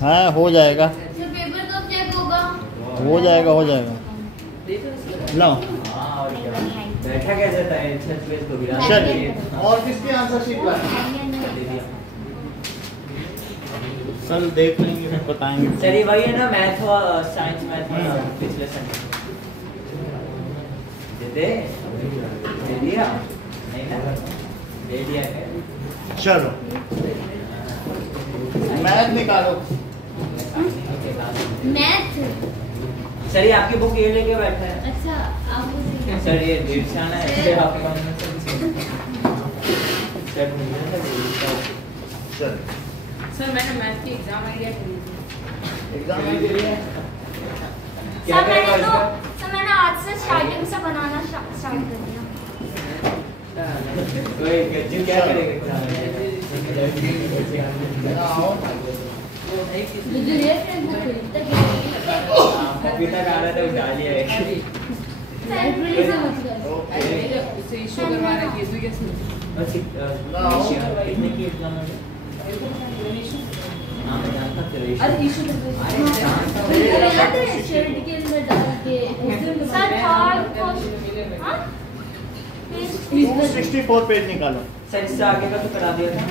हाँ हो जाएगा, पेपर कब चेक होगा? हो जाएगा, हो जाएगा। लो बैठा कैसे था छत पे इसको गिरा। चलिए, और किसकी आंसर शीट पर सर देख लेंगे फिर बताएंगे। चलिए वही है ना, मैथ और साइंस मैथ पिछले संडे दे दिया नहीं ना, दे दिया क्या? चलो मैथ निकालो। मैथ। सर ये आपकी बुक ये लेके बैठा है। अच्छा आपको सर ये डेढ़ से आना है, सर आपका सर मैंने मैथ की एग्जाम आइडिया करी थी। एग्जाम में के लिए क्या करेगा तो इसका? सर मैंने आज से स्टार्टिंग से बनाना स्टार्ट कर दिया। कोई गज्जू क्या करेगा? पपीता खा रहा था उठा लिया है। उससे इशू करवा रहा है, केस भी कैसे कितने की एग्जाम है? हाँ मैं जानता था। अरे इशू शर्ट के अंदर डाल के सर और 264 पेज निकालो। सर इससे आगे का तो करा दिया था।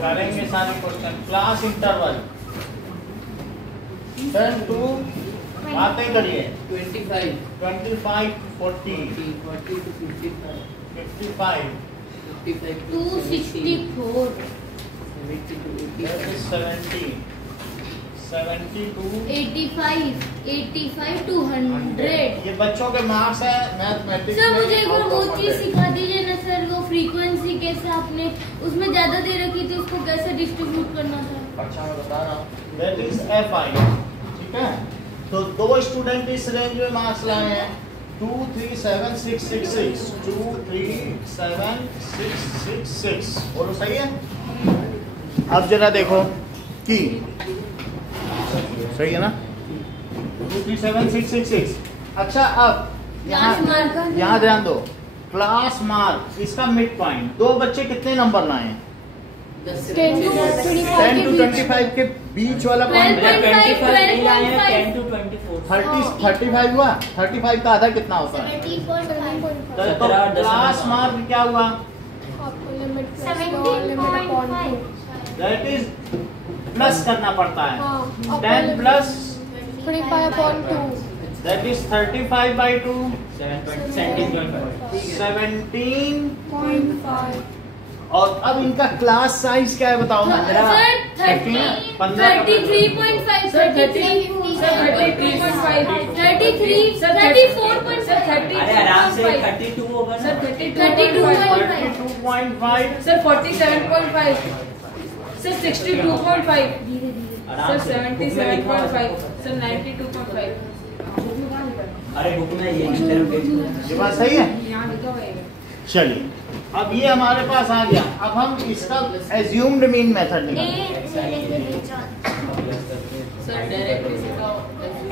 करेंगे सारे question. Class interval turn to बातें करिए। 25 25 40 40 to 55 55 55 264 that is 70 70 to 85 to 100। ये बच्चों के मार्क्स है मैथमेटिक्स। सर मुझे एक बार वो चीज सिखा दीजिए ना सर, वो फ्रीक्वेंसी कैसे आपने उसमें ज्यादा दे रखी थी, उसको कैसे डिस्ट्रीब्यूट करना था। अच्छा मैं बता रहा हूँ। दैट इज FI, ठीक है। तो दो स्टूडेंट इस रेंज में मार्क्स लाए हैं 2 3 7 6 6 6 2 3 7 6 6 6। बोलो सही है। अब जरा देखो कि सही है ना 2 3 7 6 6 6। अच्छा अब यहाँ ध्यान दो। क्लास मार्क इसका मिड पॉइंट, दो बच्चे कितने नंबर लाए हैं? 10 to 25 के बीच वाला पॉइंट। 10 to 24 35 हुआ। 35 का आधा कितना होता है? तो क्लास मार्क क्या हुआ? दैट इज प्लस करना पड़ता है। 10 प्लस 25/2 दैट इज 35/2 17.5। और अब इनका क्लास साइज क्या है बताओ ना। 33.5 सर 33.5 अरे आराम से 32 होगा ना। Sir 32.5 sir 47.5 sir 62.5 sir 77.5 sir 92.5। अरे बुक में ये बात सही है। यहाँ लिखा हुआ है। चलिए अब ये हमारे पास आ गया। अब हम इसका एज्यूम्ड मीन मेथड निकालेंगे। सर डायरेक्टली सिखाओ।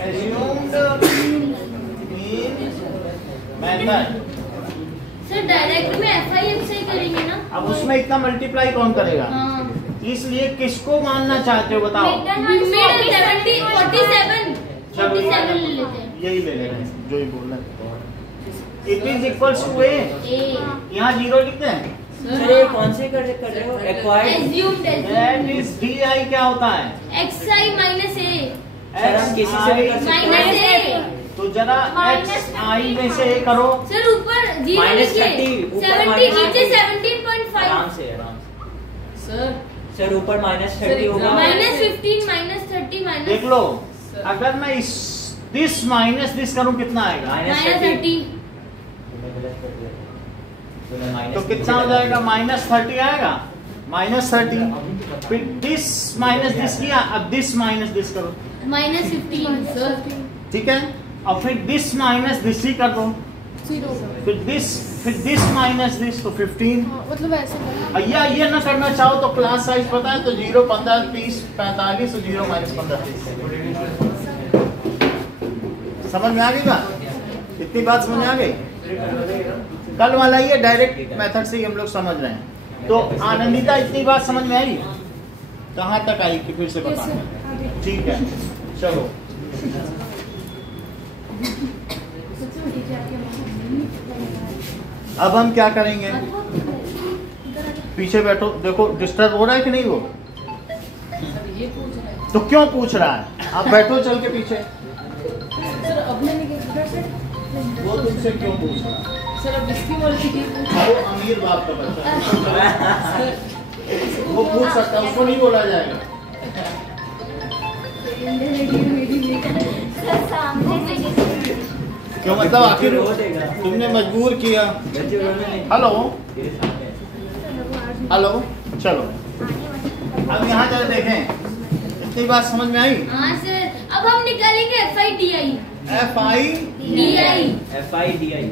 Assumed mean method. Sir direct में FI से करेंगे ना। अब उसमें इतना मल्टीप्लाई कौन करेगा? हाँ। इसलिए किसको मानना चाहते हो बताओ। 47 ले लेते हैं। यही ले रहे हैं जो ही बोल रहे हैं। It is equals to A। यहाँ 0 लिखते हैं। सर ये कौन से कर रहे हो? एक्वायर्ड। Assumed इज DI क्या होता है? XI minus A सर हम किसी से भी कर सकते हैं। minus A। तो जरा XI में से A करो। सर ऊपर 0 -30 लिखिए। ऊपर 70 नीचे आराम 17.5 से आराम से। सर सर ऊपर -30 होगा। -15 -30 देख लो अगर मैं इस दिस माइनस दिस करूं कितना आएगा? -30 तो कितना हो जाएगा? -30 आएगा। -30 फिर दिस माइनस दिस किया। अब दिस माइनस दिस करो। -15 सर ठीक है। और फिर दिस माइनस दिस ही कर दो। 0 फिर दिस माइनस दिस तो 15। मतलब ऐसे करना। या ये ना करना चाहो तो क्लास साइज पता है तो 0 15 30 45 और 0 -15 30। समझ में आ गई बात? इतनी बात समझ में आ गई? कल वाला ये डायरेक्ट मेथड से ही हम लोग समझ रहे हैं। तो आनंदिता इतनी बात समझ में आई? कहाँ तक आई कि फिर से बताना। ठीक है चलो अब हम क्या करेंगे, पीछे बैठो, देखो डिस्टर्ब हो रहा है कि नहीं वो, ये पूछ रहा है तो क्यों पूछ रहा है, आप बैठो चल के पीछे, सर। अब मैंने वो तुमसे क्यों पूछ रहा है, सर अब इसकी मर्जी की वो अमीर बाप का बच्चा है, वो पूछ सकता है, उसको नहीं बोला जाएगा। क्यों मतलब आखिर तुमने मजबूर किया। हेलो हेलो चलो अब यहाँ जरा देखें, इतनी बात समझ में आई। हाँ सर, अब हम निकालेंगे FIDI। FIDI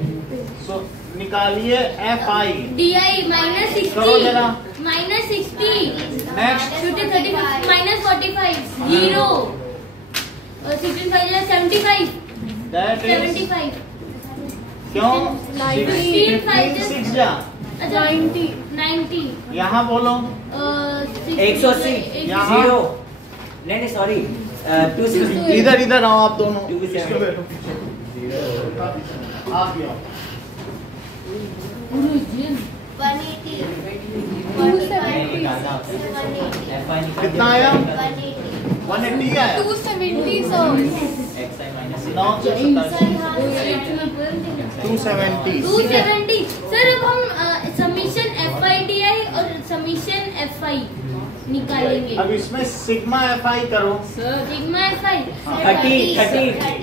सो निकालिए FI DI करो जरा। -60 नेक्स्ट -35 -45 0 16 75 दैट इज 75 क्यों 16 6 जा अच्छा 90 यहाँ बोलो 180 यहाँ। 0 नहीं सॉरी 260 इधर इधर आओ आप दोनों, 270 इसके बैठो पीछे, आप भी आओ। 180 कितना आया 180 आया 270 सर। 270 270 सर। अब हम समीशन FIDI और समीशन FI निकालेंगे। अब इसमें सिग्मा FI करो। Sir sigma FI 30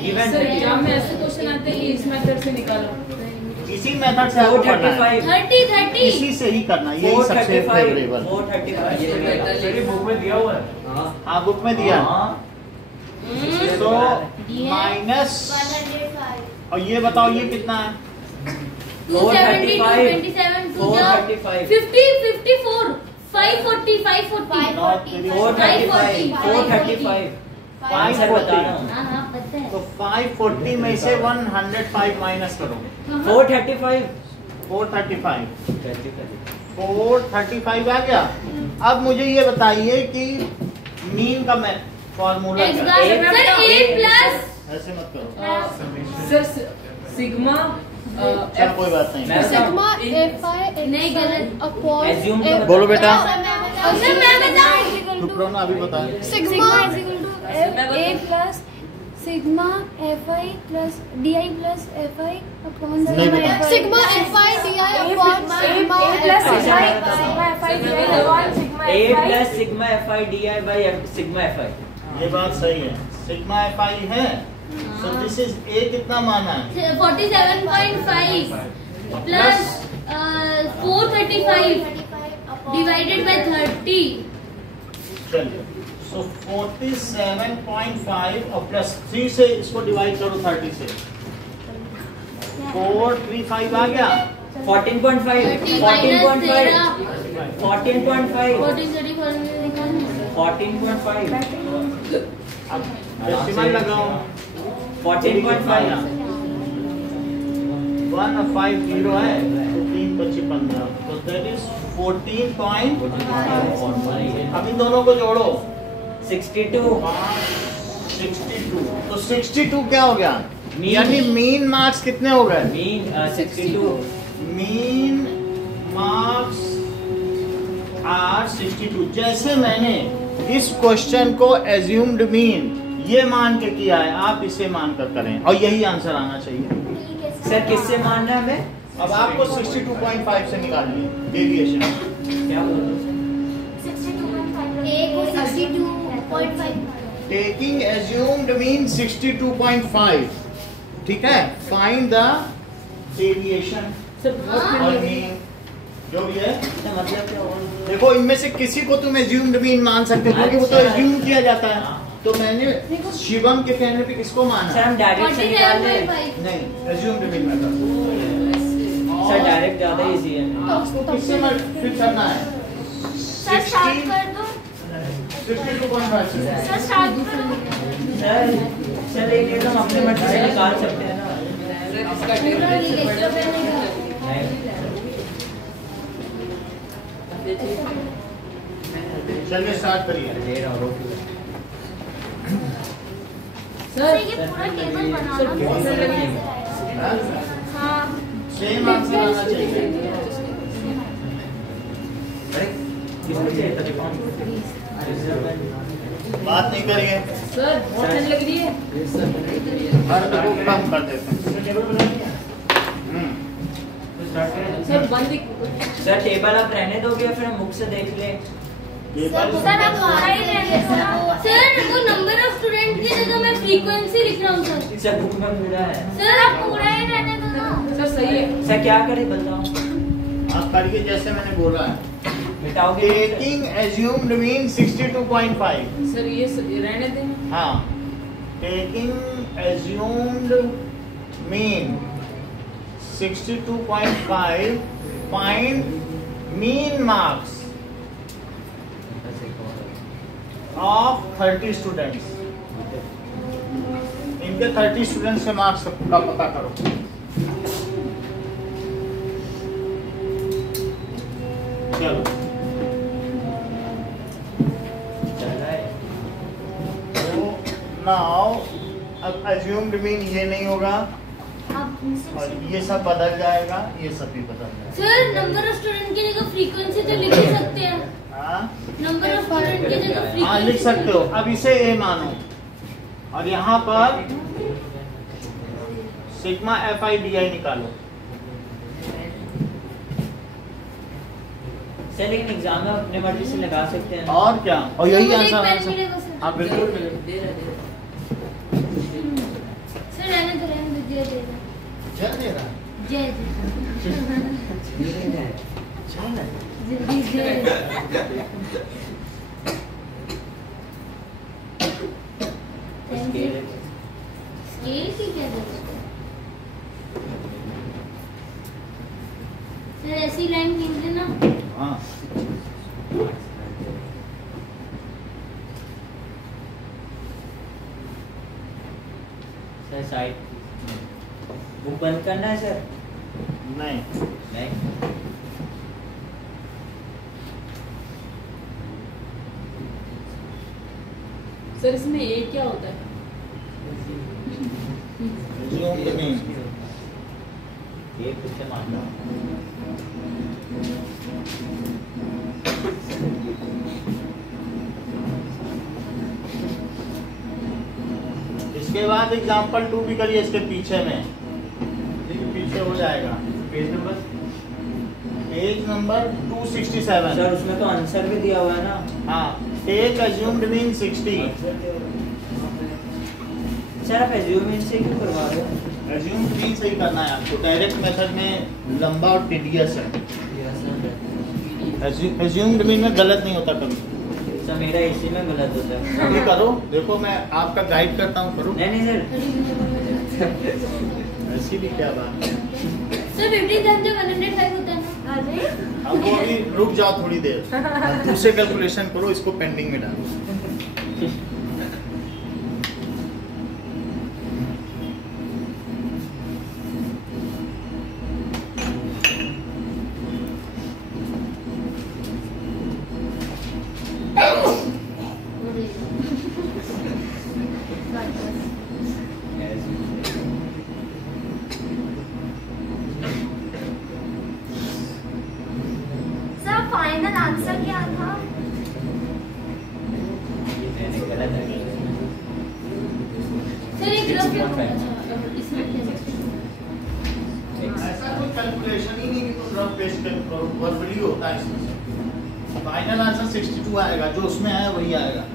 even sir exam में ऐसे क्वेश्चन आते हैं कि इस मेथड से निकालो। इसी मेथड से आपको करना है, 435 इसी से ही करना है, यही सबसे फेवरेबल। 435 बुक में दिया हुआ है। हाँ बुक में दिया, तो दिया। माइनस, और ये बताओ ये कितना है 270 227 435 50 54 540 540 435 आंसर बता रहा हूँ। हाँ हाँ पता है। तो 540 में से 105 माइनस करो, 435 435 आ गया। अब मुझे ये बताइए कि मीन का मैं फॉर्मूला X क्या बार है? सर A प्लस ऐसे मत करो, सर सिग्मा चल कोई बात नहीं। सिग्मा FI नहीं, गलत। अपॉन Assume करो। बोलो बेटा। सर मैं बताऊँ चुप रहो ना, अभी बताएं। Sigma A plus sigma FI plus DI plus FI upon नहीं पता। Sigma FI DI upon sigma A plus sigma FI DI by sigma FI। ये बात सही है, सिग्मा FI है, so this is A कितना माना है 47.5 प्लस 435 डिवाइडेड बाय 30। चलिए, so 47.5 और प्लस 3 से इसको डिवाइड करो 30 से, 435 आ गया। 14.5 अब डेसिमल लगाओ, 14.5 150 है, तो 3 25 15, तो दैट इज 14 पॉइंट। अब इन दोनों को जोड़ो 62 62, तो 62 क्या हो गया, Mean। यानी मीन मार्क्स कितने हो गए, mean 62 मीन मार्क्स आर 62। जैसे मैंने इस क्वेश्चन को एज्यूम्ड मीन ये मान के किया है, आप इसे मान कर करें और यही आंसर आना चाहिए। सर किससे मानना है हमें? अब आपको 62.5 से निकालनी है डेविएशन। क्या बोल रहे हो? टेकिंग एज्यूम्ड मीन 62.5, ठीक है, फाइंड द डेविएशन सर और मीन जो भी है। इसका मतलब क्या हुआ? देखो इनमें से किसी को तुम एज्यूम्ड मीन मान सकते हो क्योंकि वो तो एज्यूम किया जाता है। तो मैंने शिवम के कहने पे किसको सर माना, हम डायरेक्ट से निकाल रहे हैं। 47.5 नहीं एज्यूम्ड मीन में सर डायरेक्ट ज्यादा इजी है। उसको किससे फिट करना है, सर स्टार्ट कर दो 62.5 से। सर स्टार्ट कर दो सर सर एक मिनट हम अपने मर्जी से निकाल सकते हैं ना। इसका पूरा लिखो मैंने नहीं। चलिए स्टार्ट करिए। ले रहा हूँ सर ये पूरा टेबल बना सर, लो। बहुत सारे लगे हैं। हाँ सेम आंसर आना चाहिए। अरे किसको चाहिए था कौन बात नहीं करिए, सर बहुत ठंड लग रही है। अर्थ को कम कर देते हैं। सर बंद सर टेबल आप रहने दोगे या फिर हम बुक से देख ले? सर आप पूरा ही रहने दो। सर वो नंबर ऑफ स्टूडेंट की जगह मैं फ्रीक्वेंसी लिख रहा हूँ सर। सर बुक में पूरा है। सर आप पूरा ही रहने दो ना। सर सही है। सर क्या करे बताओ? आप करिए जैसे मैंने बोला है। मिटाओगे? Taking assumed mean 62.5। सर ये रहने दें। हाँ, taking assumed mean 62.5, find mean marks of 30 students. इनके 30 स्टूडेंट्स के मार्क्स का पता करो। चलो नाउ अब assumed मीन ये नहीं होगा और ये सब बदल जाएगा, ये सब भी बदल जाएगा। सर नंबर ऑफ स्टूडेंट की जगह फ्रीक्वेंसी तो लिख ही सकते हैं। हाँ नंबर ऑफ स्टूडेंट की जगह हाँ, फ्रीक्वेंसी लिख सकते हो। अब इसे ए मानो और यहाँ पर सिग्मा FI/DI निकालो। सर लेकिन एग्जाम में अपने मर्जी से लगा सकते हैं। और क्या, और यही सर, मुझे एक आंसर पेन है। मिलेगा सर। हाँ बिल्कुल मिलेगा। दे रहा सर रहने दो जय जय चल दे रहा है। जय जल्दी जय। स्केल की क्या जरूरत है? सर ऐसी लाइन खींच देना। हाँ सर साइड बुक बंद करना है सर? नहीं, नहीं। सर इसमें ए क्या होता है? assumed mean। ये कुछ से मान लो। इसके बाद एग्जाम्पल 2 भी करिए इसके पीछे में, पीछे हो जाएगा। Page number 267। सर उसमें तो आंसर भी दिया हुआ है ना। हाँ, टेक assumed mean 60। सर आप एज्यूम से क्यों करवा रहे हो? assumed mean सही करना है आपको। डायरेक्ट मेथड में लंबा और टीडियस है। assumed mean में गलत नहीं होता कभी। सर मेरा इसी में गलत होता है। कभी करो, देखो मैं आपका गाइड करता हूँ, करो। नहीं सर। ऐसी भी क्या बात है। सर 50 टाइम्स 105 होता है ना। अरे अब वो भी रुक जाओ थोड़ी देर, अब दूसरे कैलकुलेशन करो, इसको पेंडिंग में डालो। सर फाइनल आंसर क्या था? मैंने गलत है। सर एक रफ इसमें ऐसा कोई कैलकुलेशन ही नहीं कि तुम रफ पेस्ट करो, वर्बली होता है इसमें। फाइनल आंसर 62 आएगा, जो उसमें आया वही आएगा।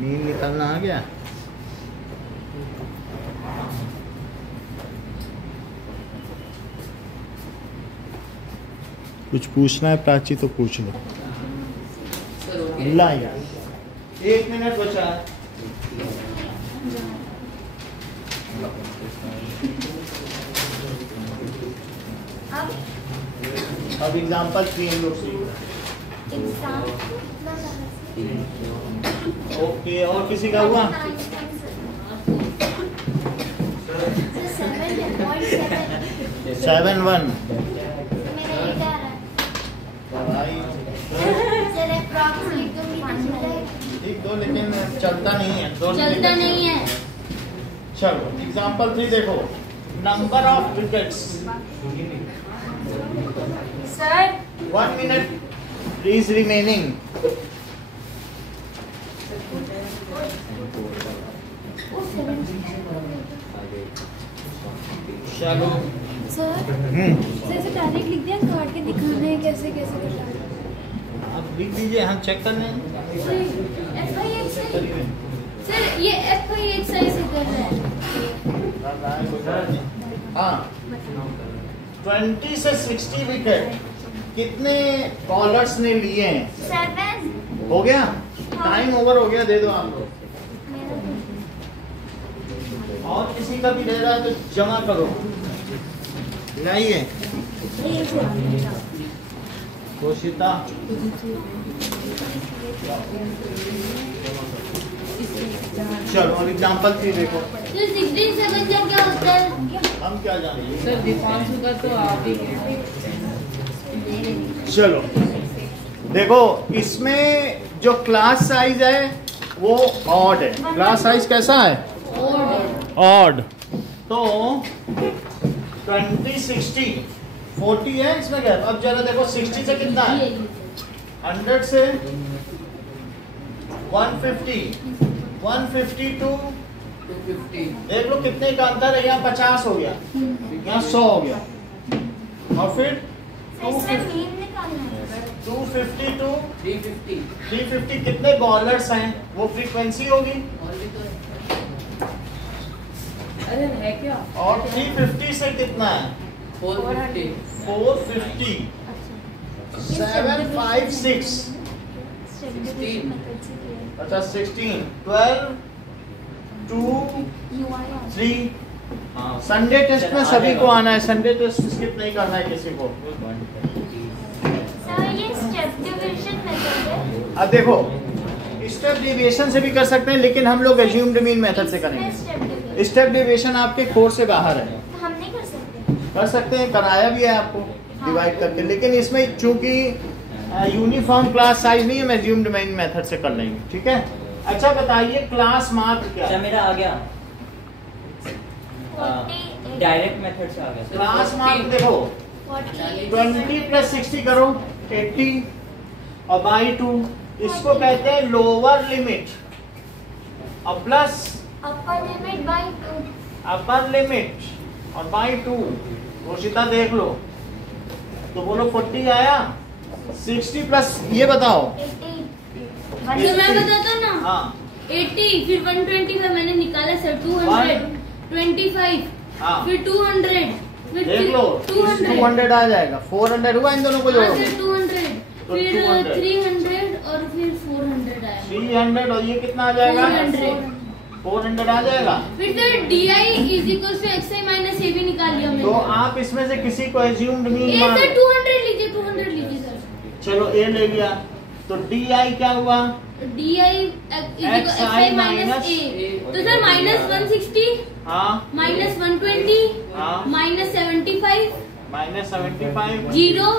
मीन निकालना आ गया। कुछ पूछना है प्राची तो पूछ लो। सर हो गया। ला यार, 1 मिनट बचा है। अब एग्जाम्पल 3 हम लोग सीख रहे हैं। एग्जाम ओके, और किसी का हुआ? 7-1 लिख दो, लेकिन चलता नहीं है, चलता नहीं है। चलो एग्जाम्पल 3 देखो, number of wickets. Sir 1 minute is remaining। चलो सर जैसे डायरेक्ट लिख दिया, काट के दिखाना है कैसे कैसे करना है। आप लिख दीजिए, हम चेक कर लें। सर ये FI एक्सरसाइज से कर रहा है। हाँ, 20 से 60 विकेट कितने बॉलर्स ने लिए हैं? 7। हो गया, टाइम ओवर हो गया, दे दो आप लोग। और किसी का भी दे रहा है तो जमा करो, लाइए। कोशिता चलो, और एग्जाम्पल 3 देखो। तो 16-7 क्या होता है? हम क्या जानेंगे? सर दीपांशु का तो आप ही चलो देखो, इसमें जो क्लास साइज है वो ऑड है। क्लास साइज कैसा है? ऑड। तो 20, 60, 40 है इसमें क्या? अब जरा देखो 60 से कितना है? 100 से 150, 150 to 250। देख लो कितने का अंतर है। यहाँ 50 हो गया, यहाँ 100 हो गया, और फिर 250 to 350 कितने बॉलर्स हैं? वो फ्रीक्वेंसी होगी। अरे है क्या? और 350 से कितना है? 450, 756, अच्छा 16, 12, 2, 3। संडे टेस्ट में सभी को आना है, संडे टेस्ट स्किप नहीं करना है किसी को। अब देखो, स्टेप डेविएशन से भी कर सकते हैं, लेकिन हम लोग एज्यूम्ड मीन मेथड से करेंगे। स्टेप डेविएशन आपके कोर्स से बाहर है। हम नहीं कर सकते। कर सकते हैं, कराया भी है आपको डिवाइड करके, लेकिन इसमें चूंकि यूनिफॉर्म क्लास साइज नहीं है, हम एज्यूम्ड मीन मेथड से कर लेंगे, ठीक है। अच्छा बताइए, क्लास मार्क क्या है? मेरा आ गया, डायरेक्ट मेथड से आ गया। क्लास मार्क देखो, 20 + 60 करो 80, और बाई 2 इसको कहते हैं लोअर लिमिट, और plus upper limit by 2। Upper limit और बाई 2। रोशिता देख लो, तो बोलो 40 आया। 60 प्लस ये बताओ। 80। तो मैं बताता ना। हाँ 80, फिर 125 मैंने निकाला सर। 225, हाँ, फिर 200, फिर देख लो 200 आ जाएगा। 400 हुआ, इन दोनों को जोड़ो। 200, तो फिर 200, 300 और फिर 400 आया। 300, और ये कितना आ जाएगा? 400 आ जाएगा। फिर सर DI = XI - AB निकाल लिया मैंने। तो आप इसमें से किसी को एज्यूम्ड मीन ए मान, सर 200 लीजिए, 200 लीजिए सर। चलो ए ले लिया, तो DI क्या हुआ? DI = XI - A। तो सर -160, हाँ, -120, हाँ, -75, -75, 0,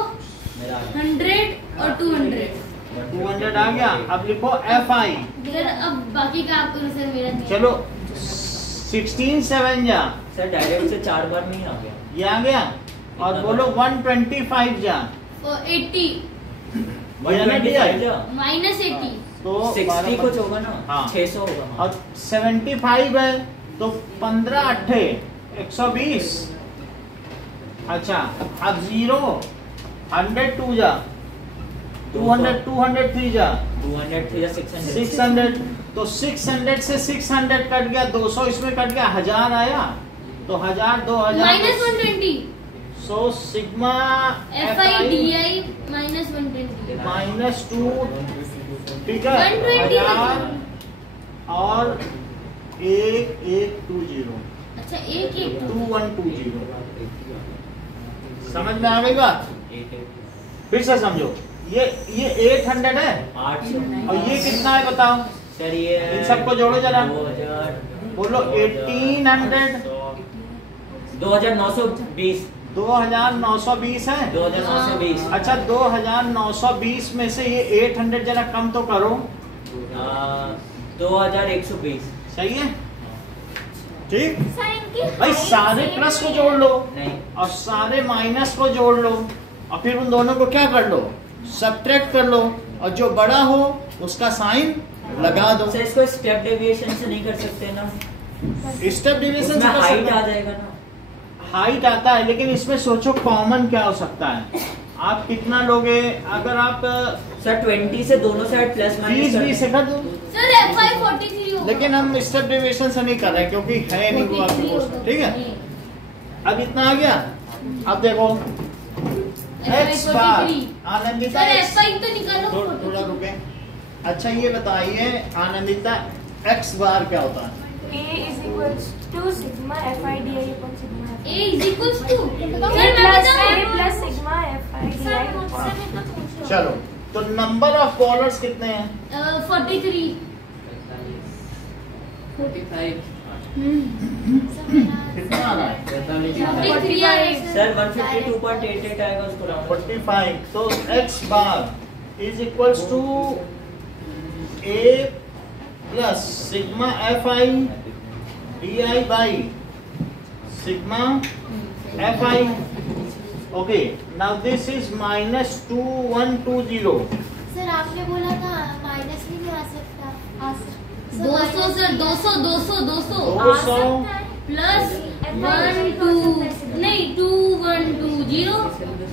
100 और 200। 200 आ गया। अब लिखो FI। सर अब बाकी का आपको सर मेरा नहीं। चलो 16 7 जा, सर डायरेक्ट से 4 बार नहीं आ गया। ये आ गया। और बोलो 125 जा, 80 125 जा, -80। तो 60 कुछ होगा ना। हाँ। 600 होगा। और 75 है, तो 15 8 120। अच्छा, अब 0 100 2 जा, 200 203 जा, 203 या 600। 600। तो 600 से 600 कट गया, 200 इसमें कट गया, 1000 आया। तो 1000 2000 -120। So sigma FI DI -120। -2, ठीक है। 120 1000 और 1120, अच्छा 1 2120। समझ में आ गई बात? फिर से समझो, ये 800 है 800 और ये कितना है बताओ सर ये इन सबको जोड़ो जरा 2000 बोलो 1800 2920 2920 है 2920 अच्छा 2920 में से ये 800 जरा कम तो करो 2120 सही है ठीक सर इनकी भाई height सारे same प्लस को है। जोड़ लो नहीं और सारे माइनस को जोड़ लो और फिर उन दोनों को क्या कर लो सब्ट्रैक्ट कर लो और जो बड़ा हो उसका साइन लगा दो सर इसको स्टेप डेविएशन से नहीं कर सकते ना स्टेप डिवीजन इसमें हाइट आ जाएगा ना हाइट आता है लेकिन इसमें सोचो कॉमन क्या हो सकता है आप कितना लोगे अगर आप सर 20 से दोनों साइड प्लस 20 माइनस भी सिखा दो सर FI 43 होगा। लेकिन हम स्टेप डिवीजन से नहीं कर रहे क्योंकि है नहीं वो आपकी पोस्ट ठीक है अब इतना आ गया अब देखो एक्स बार आनंदिता सर X- FI तो निकालो। थोड़ा रुके अच्छा ये बताइए आनंदिता एक्स बार क्या होता है A is equals to sigma fi di upon sigma fi. A is equals to sir मैं plus A बताऊं plus sigma fi di sir upon. मुझसे भी तो पूछो। चलो तो नंबर ऑफ बॉलर्स कितने हैं 43 45 कितना आ रहा है 43 आ रहा है सर 152.88 आएगा उसको राउंड 45 तो X bar is equals to A plus sigma F I D I by sigma F I okay now this is -2120 sir आपने बोला था माइनस भी नहीं आ सकता 200 सर 200 200 प्लस 1 नहीं 2120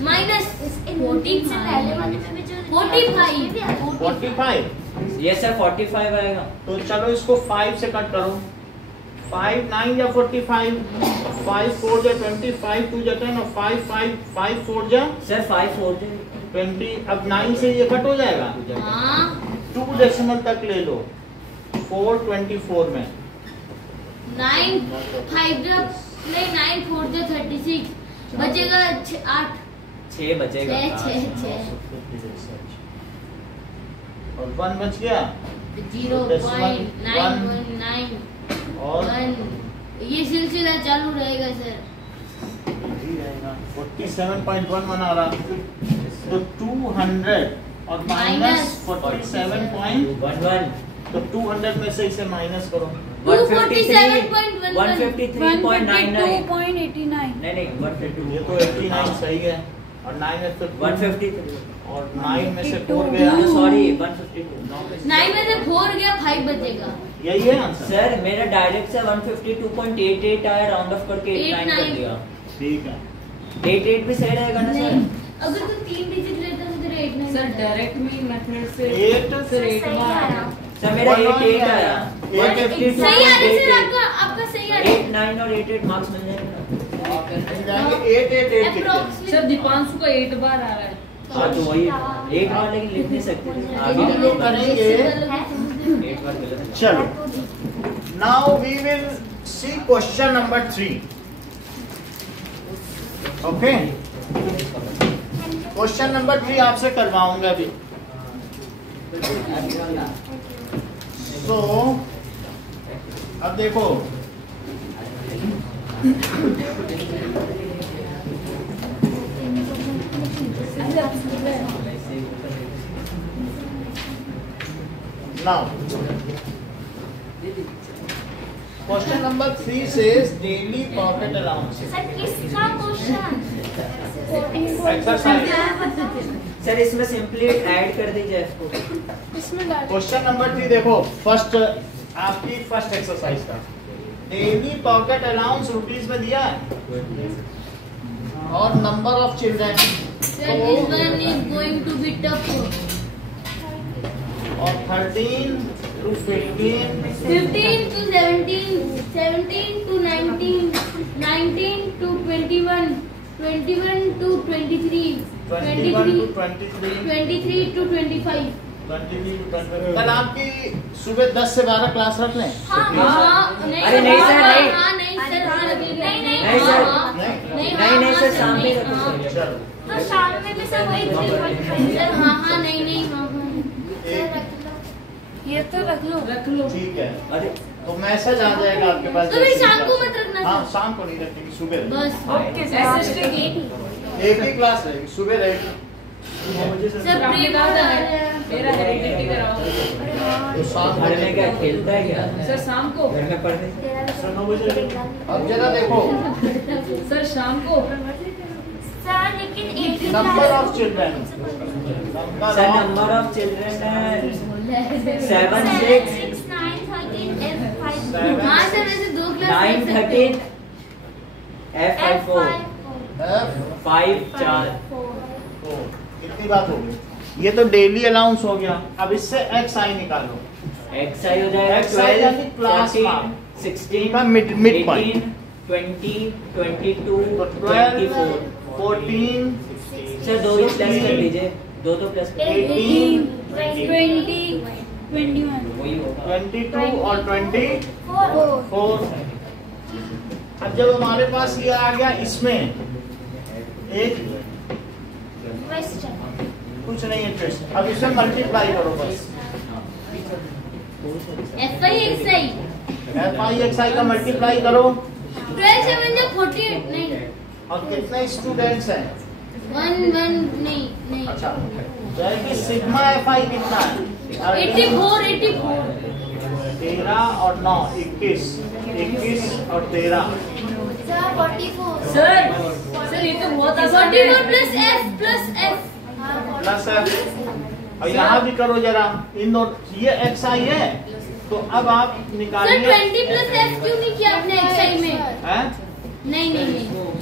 माइनस 45 से पहले वाले में भी जो 45 45 ये सर 45 आएगा तो चलो इसको 5 से कट करो 5 9 या 45 5 4 जा 25 2 जा 10 और 5 5 5 4 जा सर 5 4 20 अब 9 से ये कट हो जाएगा हाँ 2 डेसिमल तक ले लो 424 में 9 5 जब नहीं 9 4 जो 36 बचेगा 8 6 बचेगा 6 और 1 बच गया 0.919 और 1 ये सिलसिला चालू रहेगा सर 47.1 बना रहा तो 200 और माइनस 47. तो 200 में से इसे माइनस करो 247.11 153.99 152.89. नहीं नहीं 152 ये तो 89 सही है और 9 है तो 153 और 9 में से 4 गया सॉरी 152 9 में से 4 गया 5 बचेगा यही है आंसर सर मेरा डायरेक्ट से 152.88 आया राउंड ऑफ करके 89 कर दिया ठीक है 88 भी सही रहेगा ना नहीं सर अगर तू 3 डिजिट लेता तो तेरा 8 सर डायरेक्ट में मेथड से 8 सर 8 सही बार आया. सर मेरा 88 आया 152 सही आ रही सर आपका सही आ रही 8 9 और 88 मार्क्स मिल जाएगा 888 कितने सर दीपांशु का 8 बार आ रहा है हाँ तो वही एक बार लेकिन लिख नहीं सकते थे। आगे हम लोग करेंगे एक बार गलत है। चलो now we will see question number 3 okay question number 3 आपसे करवाऊंगा अभी तो अब देखो now question number 3 says daily pocket allowance sir किसका क्वेश्चन exercise सर इसमें सिंपली ऐड कर दीजिए इसको इसमें डाल. क्वेश्चन नंबर 3 देखो फर्स्ट आपकी फर्स्ट एक्सरसाइज का डेली पॉकेट अलाउंस रुपीस में दिया है और number of children Sir, this one is going to be tough. और 13 to 15 15 to 17, 17 to 19, 19 to 21, 21 to 23, 21 to 23, 23 23 to 25. 23 to 25 कल आपकी सुबह 10 से 12 क्लास रख लें हाँ, नहीं अरे नहीं सर, हाँ, नहीं। हाँ, नहीं सर, हाँ, नहीं, नहीं, नहीं सर। हाँ, नहीं। नहीं, नहीं, नहीं हाँ, सर, हाँ, शाम में नहीं, रखो हाँ। सर। चलो तो शाम में भी सब वही 3.5 सर हाँ नहीं हाँ एक ये तो रख लो। ठीक है, अरे तो मैसेज आ जाएगा आपके पास। तो फिर जैसे शाम को क्लास- मत रखना हाँ, सर। शाम को नहीं रखेंगे, सुबह बस ओके सर। एक ही क्लास रहेगी, सुबह रहेगी। सर आपने प्री कहा बोर्ड था आ रहा है। मेरा हेरिडिटी कराओ तो शाम को घर में क्या खेलता है क्या? सर शाम को। घर में पढ़ने अब जरा देखो, सर शाम को। सर लेकिन 18 number of children, sir number of children है 7 6 6 9 13 F5 हाँ सर वैसे 2 क्लास 9 13 F5 4 F 5 4 4, कितनी बात हो गई? ये तो डेली अलाउंस हो गया। अब इससे एक्स आई निकालो। XI हो जाएगा XI यानी 12 क्लास 14 मार्क। 16 का मिड पॉइंट 18 20 22 तो 12 24 14 सर दो ही प्लस कर लीजिए, दो प्लस कर 18 20 21 वही होगा 22 और 24। 4 अब जब हमारे पास ये आ गया, इसमें एक क्वेश्चन कुछ नहीं है ट्विस्ट। अब इसे मल्टीप्लाई करो बस। FI XI FI का मल्टीप्लाई करो। 12 7 जा 48 नहीं और कितने स्टूडेंट्स हैं? 1 नहीं अच्छा, तो कि सिग्मा FI कितना है? 84 13 और 9 21 और 13 सर 44 सर ये तो बहुत आसान है। 44 प्लस F प्लस F। और यहाँ भी करो जरा, इन दो, ये XI है, तो अब आप सर निकालिए। 20 प्लस F क्यों नहीं किया आपने XI में? हैं? नहीं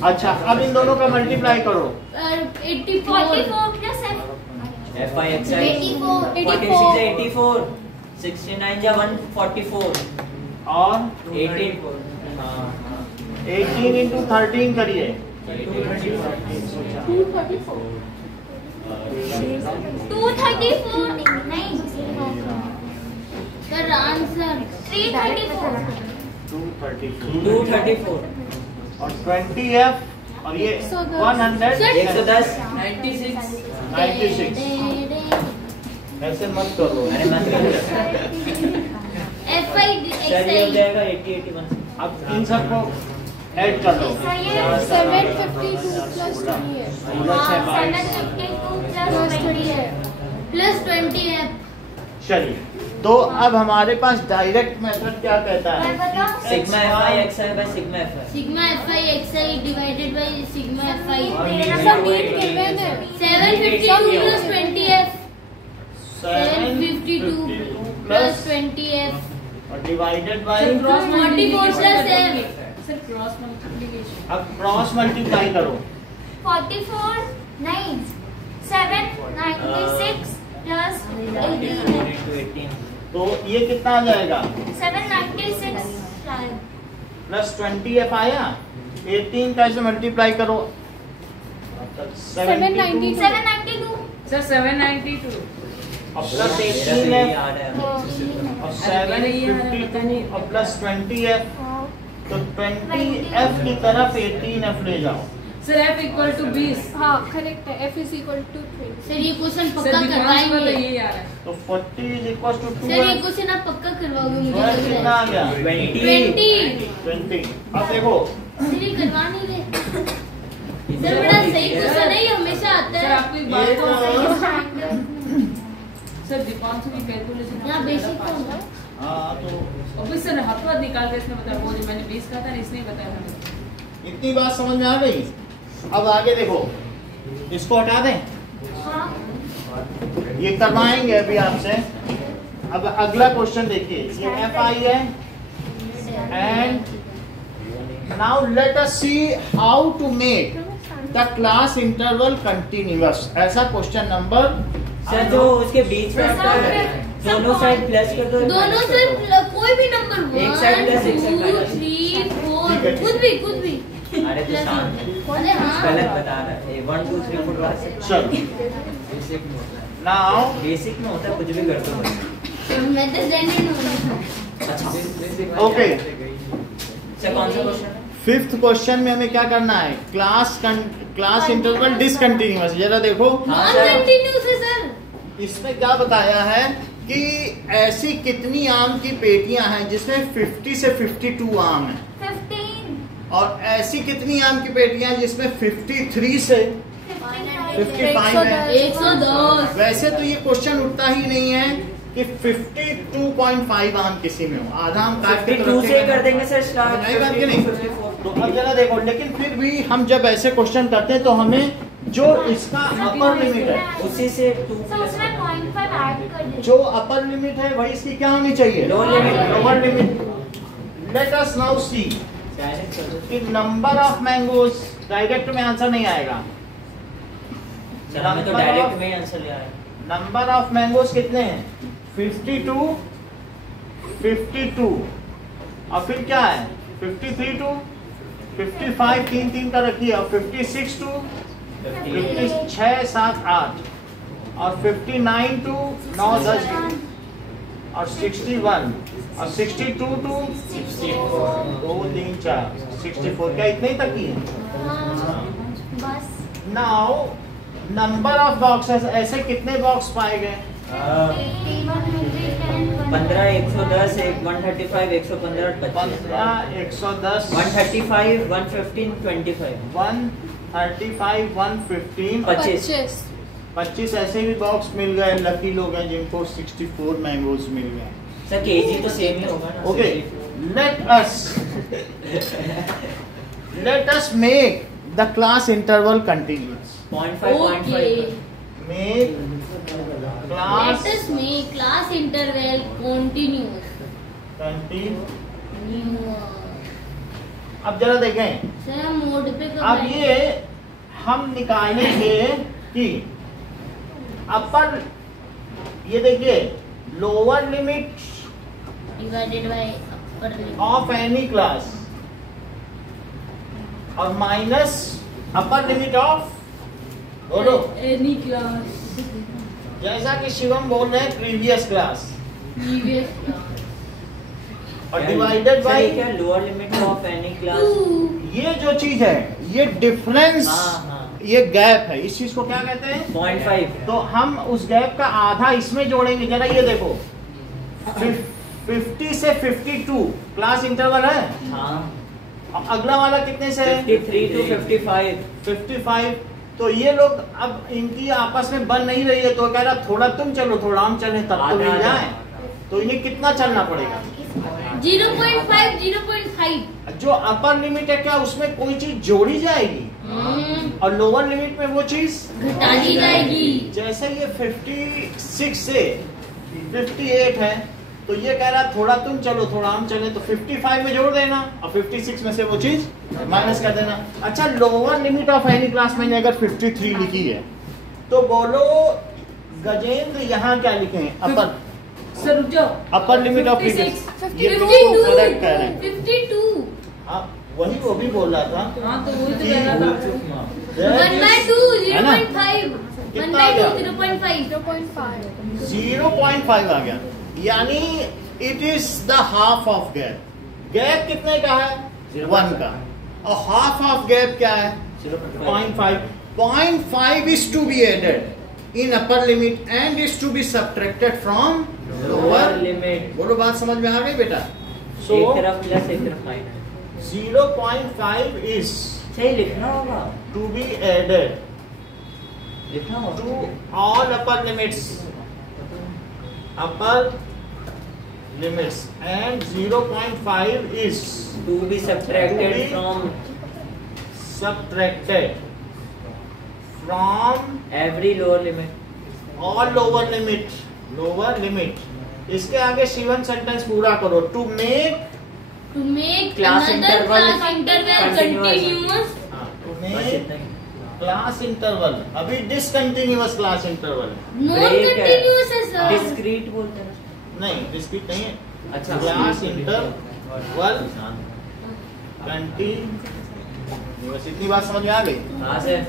अच्छा, अब इन दोनों का मल्टीप्लाई करो। 84 प्लस FI XI 84 46 है 84 69 जा 144 और 18 हाँ 18 इंटू 13 करिए। 234 नहीं सर आंसर 334 234 234 और 20F और ये 100 110 96 96। ऐसे मत करो। अरे मत करो FI सर ये हो XI जाएगा 80 81 अब इन सबको ऐड कर लो। 752 प्लस 2 है 752 प्लस 20 है प्लस 20 F चलिए, तो अब हमारे पास डायरेक्ट मेथड क्या कहता मैं है? बताऊं sigma FI XI by sigma FI sigma FI XI divided by sigma FI सब मीट कर रहे हैं 752 plus 20 F 752 plus plus 20 F और divided by. Sir cross 44 plus F sir cross multiplication. अब क्रॉस मल्टीप्लाई करो। 44 9 796 प्लस 18 तो ये कितना आ जाएगा? 796 प्लस 20F आया। 18 का ऐसे मल्टीप्लाई करो। 792 792 सर 792 और प्लस 18F और 752 और प्लस 20F। तो 20F की तरफ 18F ले जाओ। Sir F equal to 20। हाँ करेक्ट है F is equal to 20 sir ये क्वेश्चन सर पक्का दिमाग में तो करवाएंगे यही आ रहा है। तो 40 इज इक्वल टू 2। सर ये क्वेश्चन आप पक्का करवाओगे मुझे लग कितना रहा आ गया? 20 20। अब देखो, सर ये करवा नहीं रहे सर बड़ा सही क्वेश्चन है, ये हमेशा आता सर है आपको एक बात ये कहूं सर दीपांशु की कैलकुलेशन यहाँ बेसिक तो होगा हाँ तो ऑफिस सर हाथों हाथ निकाल के इसने बताया, वो जो मैंने 20 कहा था ना इसने ही बताया था। इतनी बात समझ में आ गई। अब आगे देखो, इसको हटा दें, ये करवाएंगे अभी आपसे। अब अगला क्वेश्चन देखिए, ये FI है and now let us see how to make the class interval continuous. ऐसा क्वेश्चन नंबर सर जो उसके बीच में आता है दोनों साइड प्लस कर दो। दोनों से कोई भी नंबर एक side plus, एक side 1 minus। 2 3 ठीक है, 4 कुछ भी अरे तो शांत अरे हाँ गलत बता रहा है 1 2 3 4 चलो बेसिक में होता है। नाउ बेसिक में होता है कुछ भी कर दो बस। मैं तो स्टैंडर्ड हूँ अच्छा ओके, सर कौन सा क्वेश्चन है? फिफ्थ क्वेश्चन में हमें क्या करना है, क्लास इंटरवल डिसकंटिन्यूअस। जरा देखो हाँ, नॉन कंटिन्यूस है सर। इसमें क्या बताया है कि ऐसी कितनी आम की पेटियां हैं जिसमें 50 से 52 आम है, 15 और ऐसी कितनी आम की पेटियां हैं जिसमें 53 से 55 है। 110। वैसे तो ये क्वेश्चन उठता ही नहीं है कि 52.5 आम किसी में हो, आधा आम काट के 52 से कर देंगे सर स्टार्ट। नहीं बात कि नहीं। तो अब जरा देखो, लेकिन फिर भी हम जब ऐसे क्वेश्चन करते हैं तो हमें जो इसका अपर लिमिट है, उसी से 2 सर उसमें 0.5 ऐड कर दे। जो अपर लिमिट है वही इसकी क्या होनी चाहिए, Lower limit। Lower limit. Let us now see कि नंबर ऑफ मैंगोज, डायरेक्ट में आंसर नहीं आएगा। सर हमें तो डायरेक्ट में आंसर लिया है। नंबर ऑफ मैंगोज कितने हैं, 52 52, और फिर क्या है 53 टू 55, 3 का रखिए, और 56 टू 6 7 8, और 59 टू 9 10, और 61, और 62 टू 2 3 4 64, क्या इतने ही तक ही है। हाँ, बस नाउ नंबर ऑफ बॉक्सेस, ऐसे कितने बॉक्स पाए गए, 15, 110, 135, 115, 15 110 135, 115, 25, 135 115 25। 25 ऐसे भी बॉक्स मिल गए, लकी लोग हैं जिनको 64 मैंगोज मिल गए। सर केजी तो सेम ही होगा ना। Okay, let us make the class interval continuous. 0.5, make class Let us make class interval continuous. अब जरा देखें, सर मोड पे कब अब ये हम निकालेंगे कि अपर, ये देखिए lower limit divided by upper limit of any class और माइनस अपर लिमिट ऑफ, बोलो एनी क्लास जैसा कि शिवम बोल रहे हैं प्रीवियस क्लास, प्रीवियस और डिवाइडेड सर बाय ये क्या lower limit of any class. 2 ये जो चीज है, ये डिफरेंस, हाँ। ये गैप है, इस चीज को क्या कहते हैं, 0.5। तो हम उस गैप का आधा इसमें जोड़ेंगे। जरा ये देखो 50 से 52 क्लास इंटरवल है, हाँ। और अगला वाला कितने से है, 53 to 55। 55। तो ये लोग अब इनकी आपस में बन नहीं रही है, तो कह रहा थोड़ा तुम चलो थोड़ा हम चले तब तो मिल जाए। तो इन्हें कितना चलना पड़ेगा, 0.5 0.5 जो अपर लिमिट है क्या उसमें कोई चीज जोड़ी जाएगी, और लोअर लिमिट में वो चीज घटा दी जाएगी। जैसे ये 56 से 58 है, तो ये कह रहा थोड़ा तुम चलो थोड़ा हम चले, तो 55 में जोड़ देना और 56 में से वो चीज माइनस कर देना। अच्छा, lower limit of any class मैंने अगर 53 लिखी है, तो बोलो गजेंद्र यहाँ क्या लिखे हैं, अपर सर रुक जाओ। अपर लिमिट ऑफ 56, ये 52 करेक्ट कह रहे हैं 52 आप, वही वो भी बोल रहा था। हाँ तो वही तो कह रहा था। 1/2 है ना? 0.5 कितना आ गया? 1/2 0.5 0.5 आ गया, यानी it is the half of gap. Gap कितने का है, 1 का, और हाफ ऑफ गैप क्या है, 0.5। 0.5 is to be added in upper limit and is to be subtracted from lower limit. बोलो बात समझ में आ गई बेटा। एक So तरफ प्लस एक तरफ माइनस। 0.5 is सही लिखना होगा, to be added लिखना to होगा। all upper limits and 0.5 is to be subtracted from subtracted from every lower limit. all lower limit। इसके आगे शिवन सेंटेंस पूरा करो, to make to make Class another interval class interval continuous. continuous to बस make इतना ही। Class interval, अभी discontinuous class interval non Break है। continuous है सर डिस्क्रीट बोलते हैं। नहीं, डिस्क्रीट नहीं है, अच्छा क्लास इंटरवल कंटिन्यूअस। इतनी बात समझ में आ गई। हाँ सर।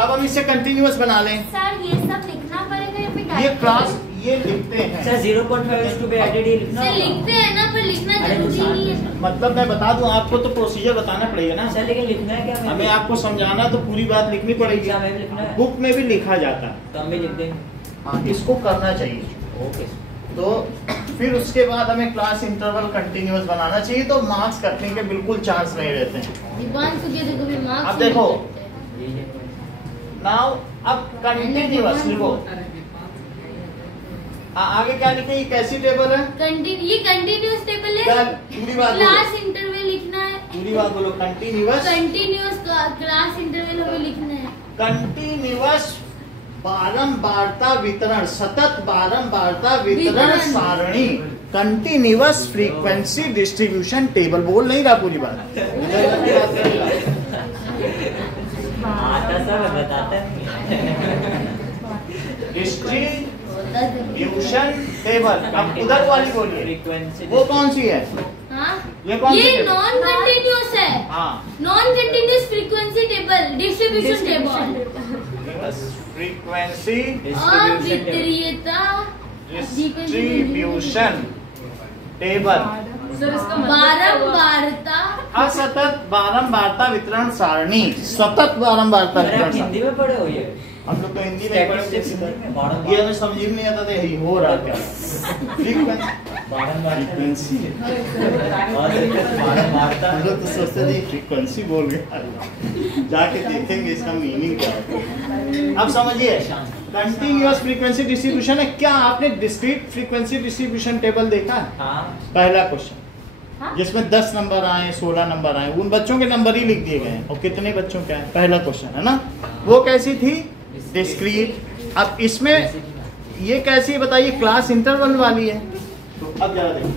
अब हम इसे कंटिन्यूअस बना लें। सर ये सब लिखना पड़ेगा या फिर ये type क्लास करें? ये लिखते हैं। Sir 0.5 is to be added ये लिखना सर होगा। लिखते हैं ना, पर लिखना अरे तो जरूरी नहीं है। मतलब मैं बता दूं आपको, तो प्रोसीजर बताना पड़ेगा ना। सर लेकिन लिखना है क्या हमें आपको समझाना तो पूरी बात लिखनी पड़ेगी। एग्जाम में लिखना है बुक में भी लिखा जाता है। तो हम भी लिख देंगे। हाँ, इसको करना चाहिए। ओके तो फिर उसके बाद हमें क्लास इंटरवल कंटिन्यूअस बनाना चाहिए, तो मार्क्स कटने के बिल्कुल चांस नहीं रहते हैं। दीवान के देखो भी मार्क्स अब देखो ये देखो नाउ, अब कंटिन्यूअस लिखो। आगे क्या लिखे, ये कैसी टेबल है? ये कंटिन्यूअस टेबल क्या? है। पूरी बात बोलो, क्लास इंटरवल लिखना है। पूरी बात बोलो। कंटिन्यूअस क्लास इंटरवल हमें लिखना है। कंटिन्यूअस बारंबारता वितरण, सतत बारंबारता वितरण सारणी, कंटिन्यूअस फ्रीक्वेंसी डिस्ट्रीब्यूशन टेबल। बोल नहीं रहा पूरी बात। आता सर बताता नहीं। Distribution table. अब उधर वाली बोलिए, फ्रीक्वेंसी वो कौन सी है? हाँ? ये कौन सी ये टेबल? नॉन कंटिन्यूअस है। हाँ, non continuous frequency table, distribution table, frequency अद्वितीयता डिस्ट्रीब्यूशन टेबल, सर इसका मतलब बारंबारता, असतत बारंबारता वितरण सारणी, सतत बारंबारता अरे वितरण आप हिंदी सारणी। में पढ़े हो ये? हम लोग तो हिंदी में पढ़ते थे, Statistics ये हमें समझ में नहीं आता था यही हो रहा क्या। फ्रीक्वेंसी, हम लोग तो सोचते थे फ्रीक्वेंसी बोल गया, जाके देखेंगे इसका मीनिंग क्या है। अब समझिए, कंटिन्यूअस फ्रीक्वेंसी डिस्ट्रीब्यूशन है। क्या आपने डिस्क्रीट फ्रीक्वेंसी डिस्ट्रीब्यूशन टेबल देखा है? हाँ पहला क्वेश्चन जिसमें 10 नंबर आए, 16 नंबर आए, उन बच्चों के नंबर ही लिख दिए गए हैं और कितने बच्चों के आए। पहला क्वेश्चन है ना, वो कैसी थी? डिस्क्रीट। अब इसमें ये कैसी है बताइए? क्लास इंटरवल वाली है। तो अब जरा देखिए,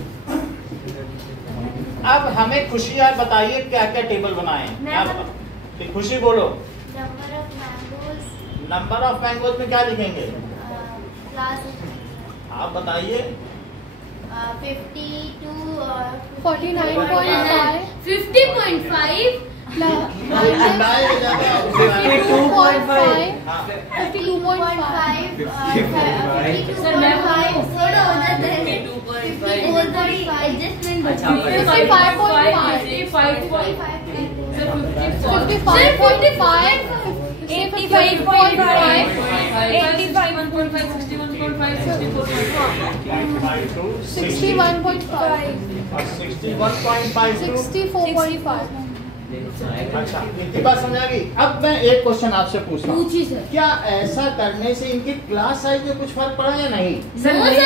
अब हमें खुशी यार बताइए क्या क्या टेबल बनाए हैं। खुशी बोलो। Number of mangoes, number of mangoes में क्या लिखेंगे? क्लास आप बताइए। 52 49.5 50.5, चिल्लाए ज्यादा। 52.5 हाँ। 52.5 52.5 थोड़ा हो जाता है। 52.5 एडजस्टमेंट अच्छा, 55.5 55.5 85.5 61.5 61.5 64.5 अच्छा, इतनी बात समझ आ गई। अब मैं एक क्वेश्चन आपसे पूछता हूँ, पूछिए सर। क्या ऐसा करने से इनके क्लास साइज में कुछ फर्क पड़ा या नहीं? सर नहीं,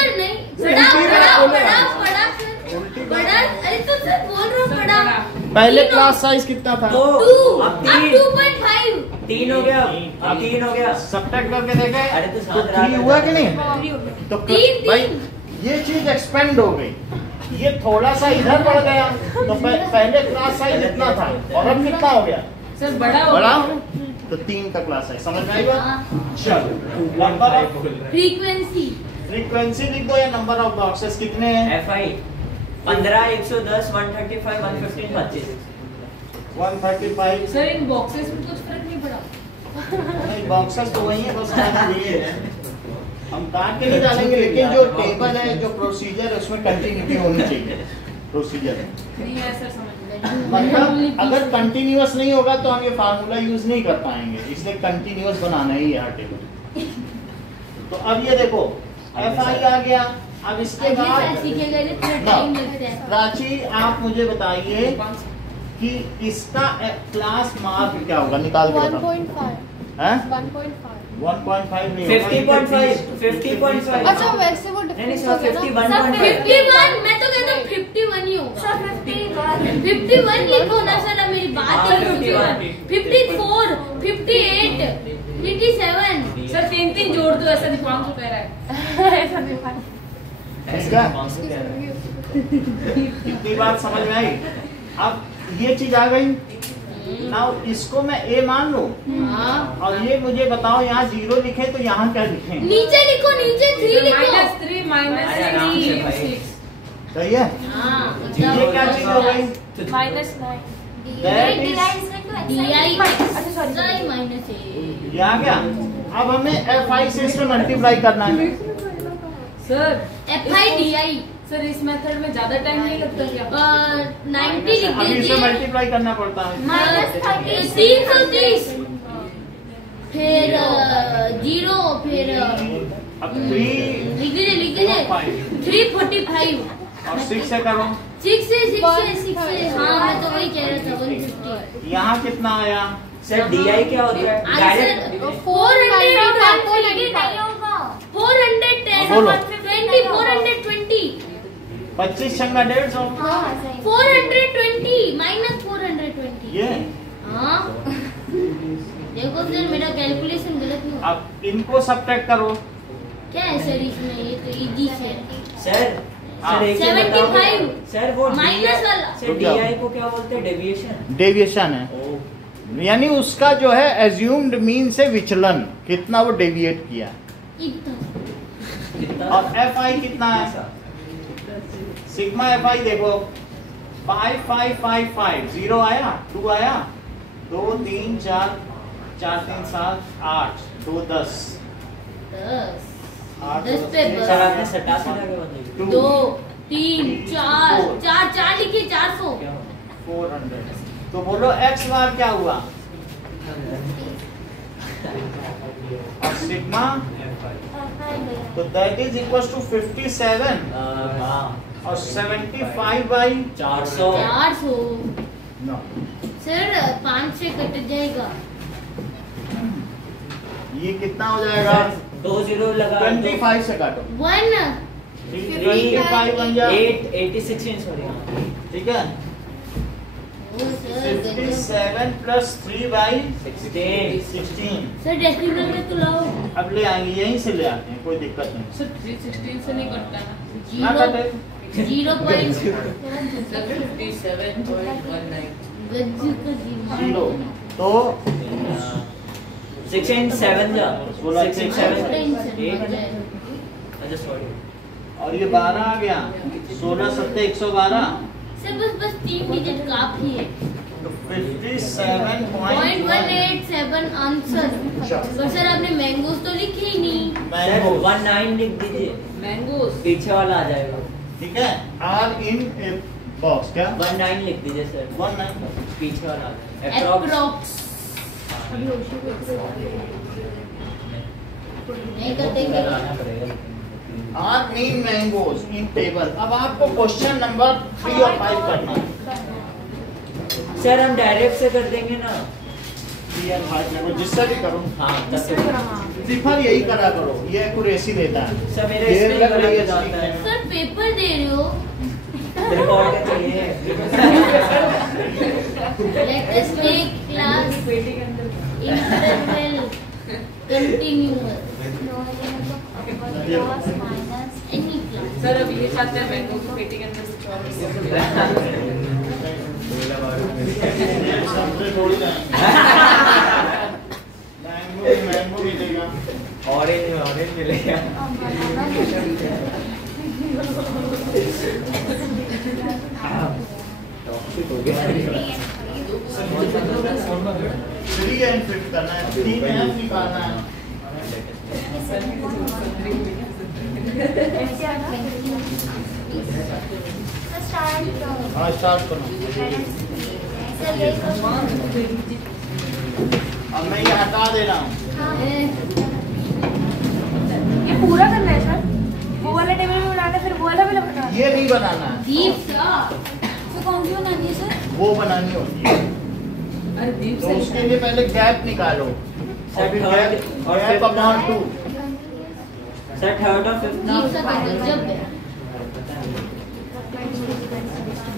बड़ा, अरे तो सर बोल रहा हूँ बड़ा। पहले क्लास साइज कितना था? तो 2, अब अब 2.5। 3 हो गया, अब 3 हो गया। सब्ट्रैक्ट करके देखे अरे तो तो साथ रहा 3 हुआ कि नहीं? तो तीन। भाई ये चीज एक्सपेंड हो गई, ये थोड़ा सा इधर बढ़ गया। तो पहले क्लास साइज इतना था और अब कितना हो गया? सर बड़ा हो बड़ा। गया। तो 3 का क्लास साइज समझ में आई बात? हाँ। चलो, नंबर ऑफ फ्रीक्वेंसी लिख दो या नंबर ऑफ बॉक्सेस कितने हैं? FI 15 110 135 115 25 135। सर इन बॉक्सेस में कुछ फर्क नहीं पड़ा। नहीं, बॉक्सेस तो वही है, बस खाली ये है। हम काट के नहीं डालेंगे, लेकिन जो टेबल है, जो प्रोसीजर है, उसमें कंटिन्यूटी होनी चाहिए। प्रोसीजर नहीं है सर, समझ में। मतलब अगर कंटिन्यूअस नहीं होगा तो हम ये फार्मूला यूज नहीं कर पाएंगे, इसलिए कंटिन्यूअस बनाना ही है टेबल। तो अब ये देखो FI आ गया। अब इसके बाद टाइम लगता है। प्राची, आप मुझे बताइए कि इसका क्लास मार्क क्या होगा? निकाल के बताओ। 1.5 हैं? 1.5 1.5 नहीं 50.5 50.5 अच्छा वैसे वो नहीं नहीं डिफरेंस सर हो गया ना 51.5 51, मैं तो कहता हूँ 51 ही होगा। 51 लिखो ना सर, अब मेरी बात हाँ, ही 51, 54, 58, 57। सर 3 जोड़ दो, ऐसा दीपांशु कह रहा है। ऐसा नहीं था इसका कितनी बात समझ में आई? अब ये चीज आ गई ना, इसको मैं A मान लूं। हाँ। और ये मुझे बताओ, यहाँ 0 लिखे तो यहाँ क्या लिखें? नीचे लिखो, नीचे 3 लिखो। -3 अरे आराम से भाई। -6। सही है? हाँ, ये क्या चीज हो गई? -9 That is- DI अच्छा सॉरी माइनस ये आ गया। अब हमें FI से इसमें मल्टीप्लाई करना है। सर FIDI सर इस मेथड में ज्यादा टाइम नहीं लगता क्या? 90 लिख अभी इसे दीजिए, मल्टीप्लाई करना पड़ता है। -330, फिर 0, फिर अब 3 लिख दीजिए 345, और 6 से करो। 6 से हाँ मैं तो वही कह रहा था 150। यहाँ कितना आया? सर DI क्या होता है? Direct answer 410, 420, 25 छंगा 150। 420 -420। ये हाँ देखो सर मेरा कैलकुलेशन गलत नहीं हुआ। अब इनको सब्ट्रैक्ट करो। क्या है सर इसमें? ये तो इजी से है। सर हाँ। एक चीज बताओ। 75 सर वो माइनस वाला। सर DI को क्या बोलते हैं? डेविएशन। डेविएशन है, यानी उसका जो है एज्यूम्ड मीन से विचलन कितना वो डेविएट किया। इतना कितना? और FI कितना है? सिग्मा FI देखो 5555, 0 आया, 2 आया, 2 3 4 4 3 7 8 2 10 10 पे सर आपने 87 लगा बताइए। 2 3 4 4 लिखिए 400। क्या हो? 400। तो बोलो x बार क्या हुआ? और सिग्मा तो दैट इज इक्वल टू 57 हाँ और 75 बाई 400। 400 no. सर 5 से कट जाएगा। ये कितना हो जाएगा? 2 0 लगा 25 से काटो। 1 25 बन जाए 86 इंच सॉरी। ठीक है। ओ सर 57 प्लस 3 बाई 16।16। डेसिमल में तो लाओ। अब ले आएंगे, यहीं से ले आते हैं, कोई दिक्कत नहीं। सर 316 से नहीं कटता ना? ना कटे। 0.0 सर 57.19 0 तो 6 and 7 जा 6 and 7 8 अच्छा सॉरी। और ये 12 आ गया, 16 7 112 सर बस 3 डिजिट काफी है। तो 57.1 .187 आंसर। पर सर आपने मैंगोस तो लिखे ही नहीं। सर 19 लिख दीजिए, मैंगोस पीछे वाला आ जाएगा। ठीक है। आर इन बॉक्स क्या 19 लिख दीजिए सर, 19 पीछे वाला आ जाएगा। अप्रॉक्स नहीं कटेंगे। लगाना पड़ेगा। Are mean mangoes in table. अब आपको क्वेश्चन नंबर 3 और 5 करना है। सर हम डायरेक्ट से कर देंगे ना? 3 और 5 में जिससे भी करो। हाँ तब तो सिर्फ यही करा करो, ये एक्यूरेसी देता है। सर मेरा देर इसमें लग रही है गलत जाता है। सर पेपर दे रहे हो। रिकॉर्ड चाहिए। Let us make class interval continuous. Any class. Sir अब ये चाहते हैं मैंगो की पेटी के अंदर से सबसे थोड़ी मैंगो मिलेगा। ऑरेंज मिलेगा। टॉक्सिक हो गया। 3 एंड 5 करना है, 3 एंड निकालना है। हाँ स्टार्ट करो। अब मैं ये हटा दे रहा हूँ। ये पूरा करना है सर, वो वाला टेबल में बनाना है, फिर वो वाला भी बनाना है। ये नहीं बनाना है, Deep सा। तो कौन सी बनानी है सर? वो बनानी होती है। अरे दीप तो से उसके लिए पहले गैप निकालो और फिर गैप और गैप अपॉन 2। सर थर्ड और फिफ्थ Deep सा कर दो जब।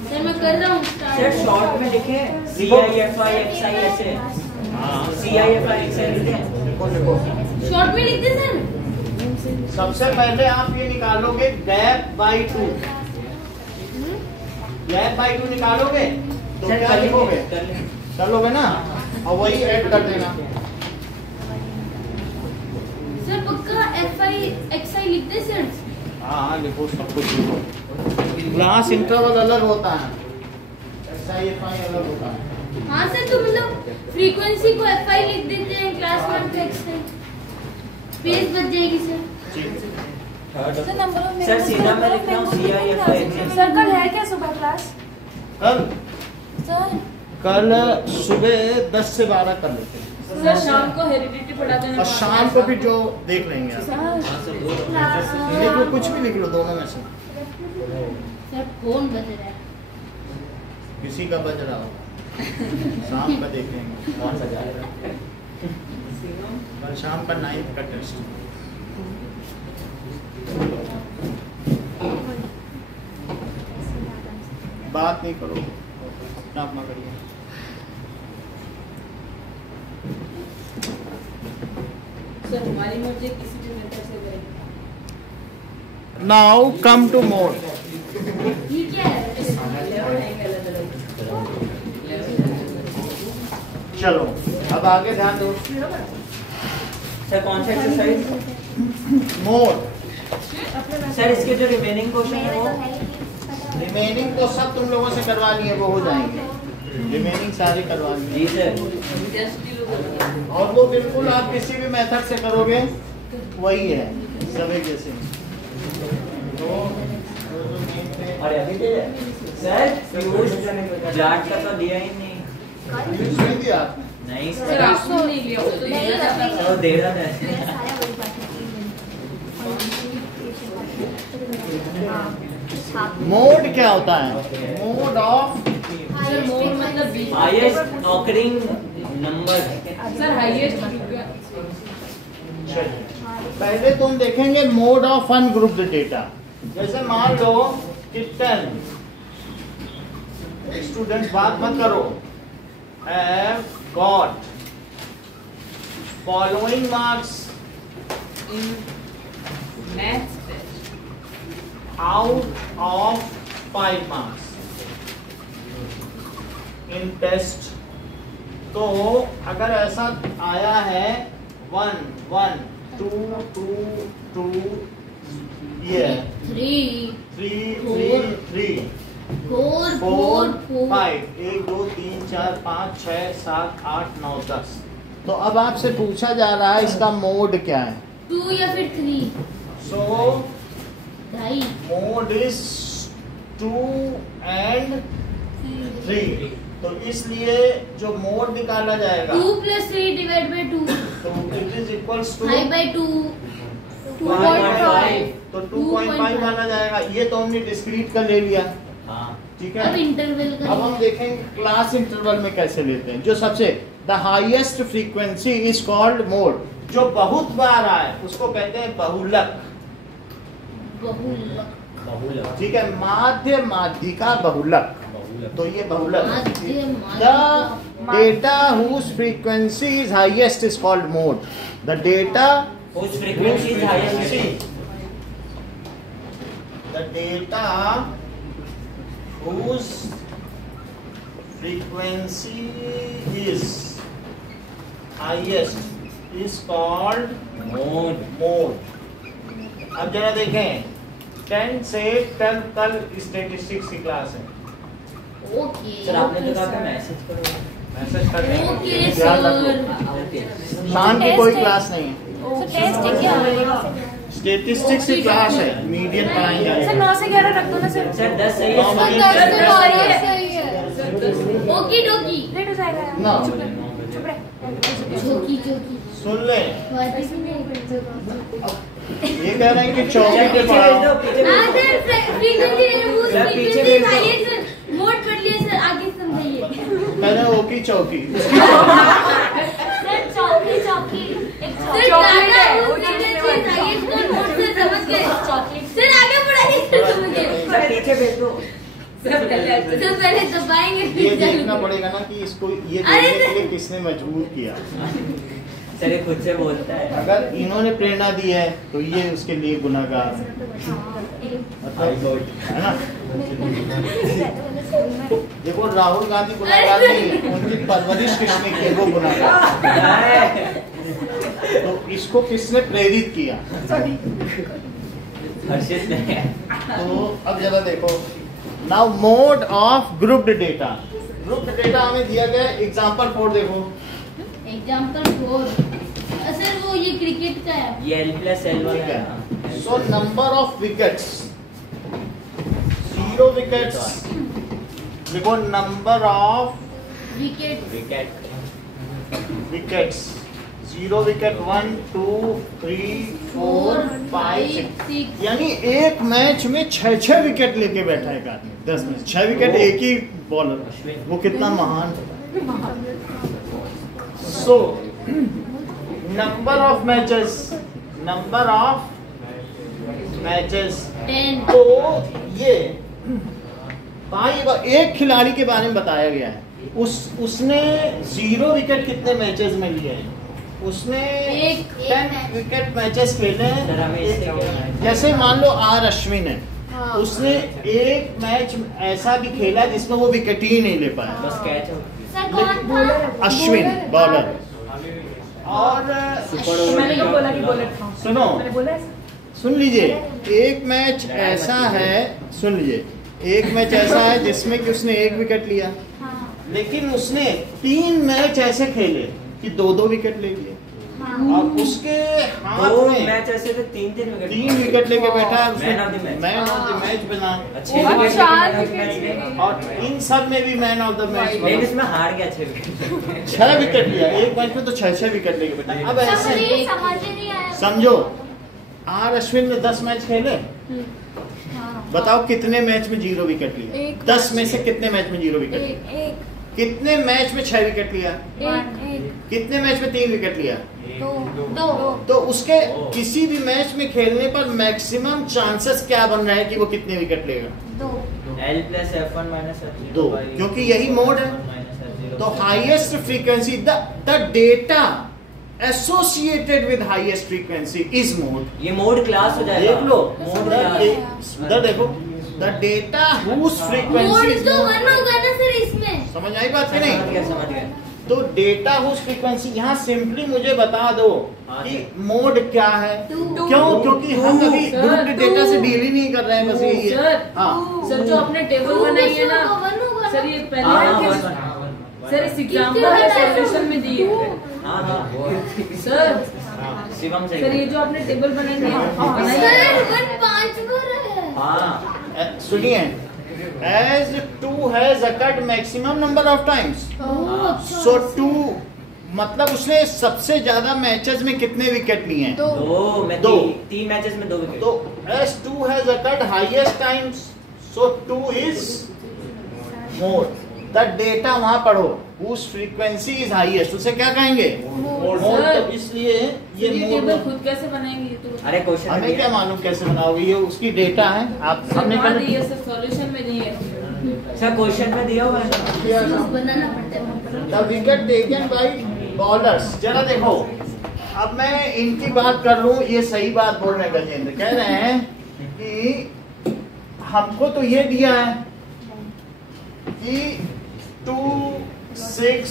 सर मैं कर रहा हूँ सर start। शॉर्ट में लिखे CIFI XI ऐसे। हाँ CIFI XI लिखे। देखो देखो, शॉर्ट में लिख दे सर। सबसे पहले आप ये निकालोगे गैप बाई 2। गैप बाई 2 निकालोगे तो सर क्या कर लिखोगे? कर लेंगे। कर लोगे ना, और वही ऐड कर देना। सर पक्का FI XI लिख दे सर। हाँ हाँ लिखो, सब कुछ लिखो। क्लास इंटरवल अलग होता है, SIFI अलग होता है। हाँ सर तो मतलब फ्रीक्वेंसी को FI लिख देते हैं, क्लास 1 पे XI। स्पेस बच जाएगी सर। ठीक। सर नंबर ऑफ सर सीधा मैं लिख रहा हूँ CIFI। सर कल है क्या सुबह क्लास? कल सर कल सुबह 10 से 12 कर लेते हैं, सर शाम को हेरिडिटी पढ़ाते हैं और शाम को फिर जो देख लेंगे आप। लिख लो, कुछ भी लिख लो, दोनों में से सर फोन बज रहा है। किसी का बज रहा होगा, शाम का देखेंगे कौन सा जाएगा। कल शाम का 9th का टेस्ट। बात नहीं करो, अपना अपना करिए। सर हमारी मर्जी किसी भी मेथड से करेंगे। Now come to mode. ये क्या है? चलो अब आगे ध्यान दो। सर कौन सा एक्सरसाइज? मोड। सर इसके जो रिमेनिंग क्वेश्चन है वो रिमेनिंग तो सब तुम लोगों से करवा लिए, वो हो जाएंगे। रिमेनिंग सारे करवा लिए। जी सर। और वो बिल्कुल आप किसी भी मेथड से करोगे वही है, सभी जैसे। और अभी सर फ्यूज जाट का तो दिया ही नहीं। नहीं दिया आपने? नहीं सर सर आपने नहीं लिया, वो तो दिया था। वो दे रहा था। मोड क्या होता है? मोड ऑफ सर मोड मतलब highest occurring number. Sir highest पहले तुम देखेंगे मोड ऑफ अनग्रुप्ड डेटा। जैसे मान लो कि 10 स्टूडेंट्स, बात मत करो, have got following marks in maths test out of 5 marks in test। तो अगर ऐसा आया है 1 1 2 2 2 ये 3 3 3 3 4 4 4 5 1 2 3 4 5 6 7 8 9 10। तो अब आपसे पूछा जा रहा है इसका मोड क्या है। 2 या फिर 3 सो ढाई मोड इज 2 and 3। तो इसलिए जो मोड निकाला जाएगा 2 + 3 डिवाइड बाय 2 तो इट इज इक्वल्स टू 5/2 2.5। तो 2.5 माना जाएगा। ये तो हमने डिस्क्रीट का ले लिया, हाँ ठीक अब है। इंटरवल का अब हम देखेंगे क्लास इंटरवल में कैसे लेते हैं। जो सबसे the highest frequency is called mode. जो बहुत बार आए उसको कहते हैं बहुलक, बहुलक बहुलक। ठीक है। माध्य माध्यिका बहुलक, तो ये बहुलक। माध्य the data whose frequency is highest is called mode. The data whose frequency is highest। the data whose frequency is highest is called mode. mode। अब जरा देखें 10 से 12 कल स्टेटिस्टिक्स की क्लास है। ओके सर आपने तो कहा था मैसेज करो। मैसेज करने ओके ध्यान रखो। Sir okay. शाम की कोई क्लास नहीं है, तो टेस्ट है क्या? स्टेटिस्टिक्स की क्लास है, मीडियन पढ़ाएंगे। सर 9 से 11 रख दो ना सर। सर 10 सही नौ है। बजे सर, से 10 12 से सही है। ओकी डोकी लेट हो जाएगा यार। ना। चुप रहे। चौकी चौकी सुन ले, वाजिब नहीं ये कह रहे हैं कि चौकी सर पे पीछे भेज पढ़ाओ। दो, पीछे भेज दो। फ्रीक्वेंसी सर, पीछे भेज दो। आइए सर मोड पढ़ लिए सर, आगे समझाइए कह रहे हैं ओकी चौकी। सर चौकी चौकी एक सर चॉकलेट गाना है, वो वो चीज़ें चॉकलेट चीज़ वाली। आइए सर मोड से समझ गए चॉकलेट सर आगे बढ़ाइए सर समझ गए सर पीछे भेज दो। सर पहले तो पहले दबाएंगे ये फिर देखना चालू पड़ेगा ना कि इसको ये अरे देखने के लिए किसने मजबूर किया। सर ये खुद से बोलता है। अगर इन्होंने प्रेरणा दी है तो ये उसके लिए गुनाहगार है, मतलब है ना। देखो राहुल गांधी गुनाहगार नहीं है, उनकी परवरिश किसने की वो गुनाहगार। तो इसको किसने प्रेरित किया। हर्षित नहीं है। तो अब जरा देखो, now mode of grouped data. Grouped data हमें दिया गया एग्जांपल 4 देखो। एग्जांपल 4 सर वो ये क्रिकेट का है। ये L प्लस L वाला है ना। So number of wickets, 0 wickets, देखो number of wicket wickets, 0 wicket 1 2 3 4 5 6, यानी एक मैच में 6 विकेट लेके बैठा है एक आदमी 10 में 6 विकेट एक ही बॉलर, वो कितना महान होगा। सो नंबर ऑफ मैचेस 10। तो ये भाई एक खिलाड़ी के बारे में बताया गया है, उसने 0 विकेट कितने मैचेस में लिए हैं, उसने 10 विकेट मैचेस खेले हैं। जैसे मान लो आर अश्विन है, उसने एक मैच ऐसा भी खेला जिसमें वो विकेट ही नहीं ले पाया, बस कैच हो। सर कौन था? अश्विन बॉलर। और मैंने कब बोला कि बॉलर था? सुनो, मैंने बोला है? सुन लीजिए, एक मैच ऐसा है, सुन लीजिए, एक मैच ऐसा है जिसमें कि उसने 1 विकेट लिया, लेकिन उसने 3 मैच ऐसे खेले कि 2-2 विकेट ले लिए, और उसके हाथ दो में मैच ऐसे थे 3 विकेट लेके बैठा है, Man of the match। Man of the match बना। अच्छे और विकेट 4 लेके विकेट मैच लिए। और इन सब में भी मैन ऑफ द मैच लेकिन इसमें हार गया 6 विकेट। 6 विकेट लिया एक मैच में, तो 6 विकेट लेके बैठा। अब सर ऐसे मुझे ये समझ ही नहीं आया। समझो, आर अश्विन ने 10 मैच खेले, बताओ कितने मैच में 0 विकेट लिया, 10 में से कितने मैच में 0 विकेट लिया, कितने मैच में 6 विकेट लिया, कितने मैच में 3 विकेट लिया, 2। तो उसके किसी भी मैच में खेलने पर मैक्सिमम चांसेस क्या बन रहा है कि वो कितने विकेट लेगा, 2। L plus F1 minus F0 2, क्योंकि यही मोड है। तो highest frequency, the data associated with highest frequency is mode. ये मोड क्लास हो जाएगा। देख लो, मोड देखो, the data whose mode frequency, तो 1 होगा ना सर इसमें। समझ आई बात कि समझ नहीं? गया। तो डेटा हुज फ्रीक्वेंसी, यहाँ सिंपली मुझे बता दो कि मोड क्या है। क्यों? क्योंकि हम अभी सर, ग्रुप डेटा से डील ही नहीं कर रहे हैं, बस यही है। सर, हाँ, सर जो आपने टेबल बनाई है ना, 1 होगा सर ये हाँ, पहले सर इस एग्जाम्पल सॉल्यूशन में दी है। हाँ सर शिवम से सर ये जो आपने टेबल बनाई है सर 1 5 बार है। हाँ सुनिए, as 2 has occurred maximum number of times, so 2 मतलब उसने सबसे ज्यादा मैचेस में कितने विकेट लिए हैं, 2 में दो। 3 मैचेस में 2 विकेट। तो as 2 has occurred highest times, so 2 is more, the data वहां पढ़ो, whose frequency is highest, उसे क्या कहेंगे, मोड। तो इसलिए ये ये मोड। टेबल खुद कैसे बनाएंगे ये तो अरे क्वेश्चन हमें क्या मालूम कैसे बनाओगे, ये उसकी डेटा है, आप हमने हाँ कल दी है सर, सॉल्यूशन में दी है। सर क्वेश्चन में दिया हुआ है। बनाना पड़ता है। The wicket taken by bowlers. जरा देखो, अब मैं इनकी बात कर लूं, ये सही बात बोल रहे हैं गजेंद्र, कह रहे हैं कि हमको तो ये दिया है कि 2 6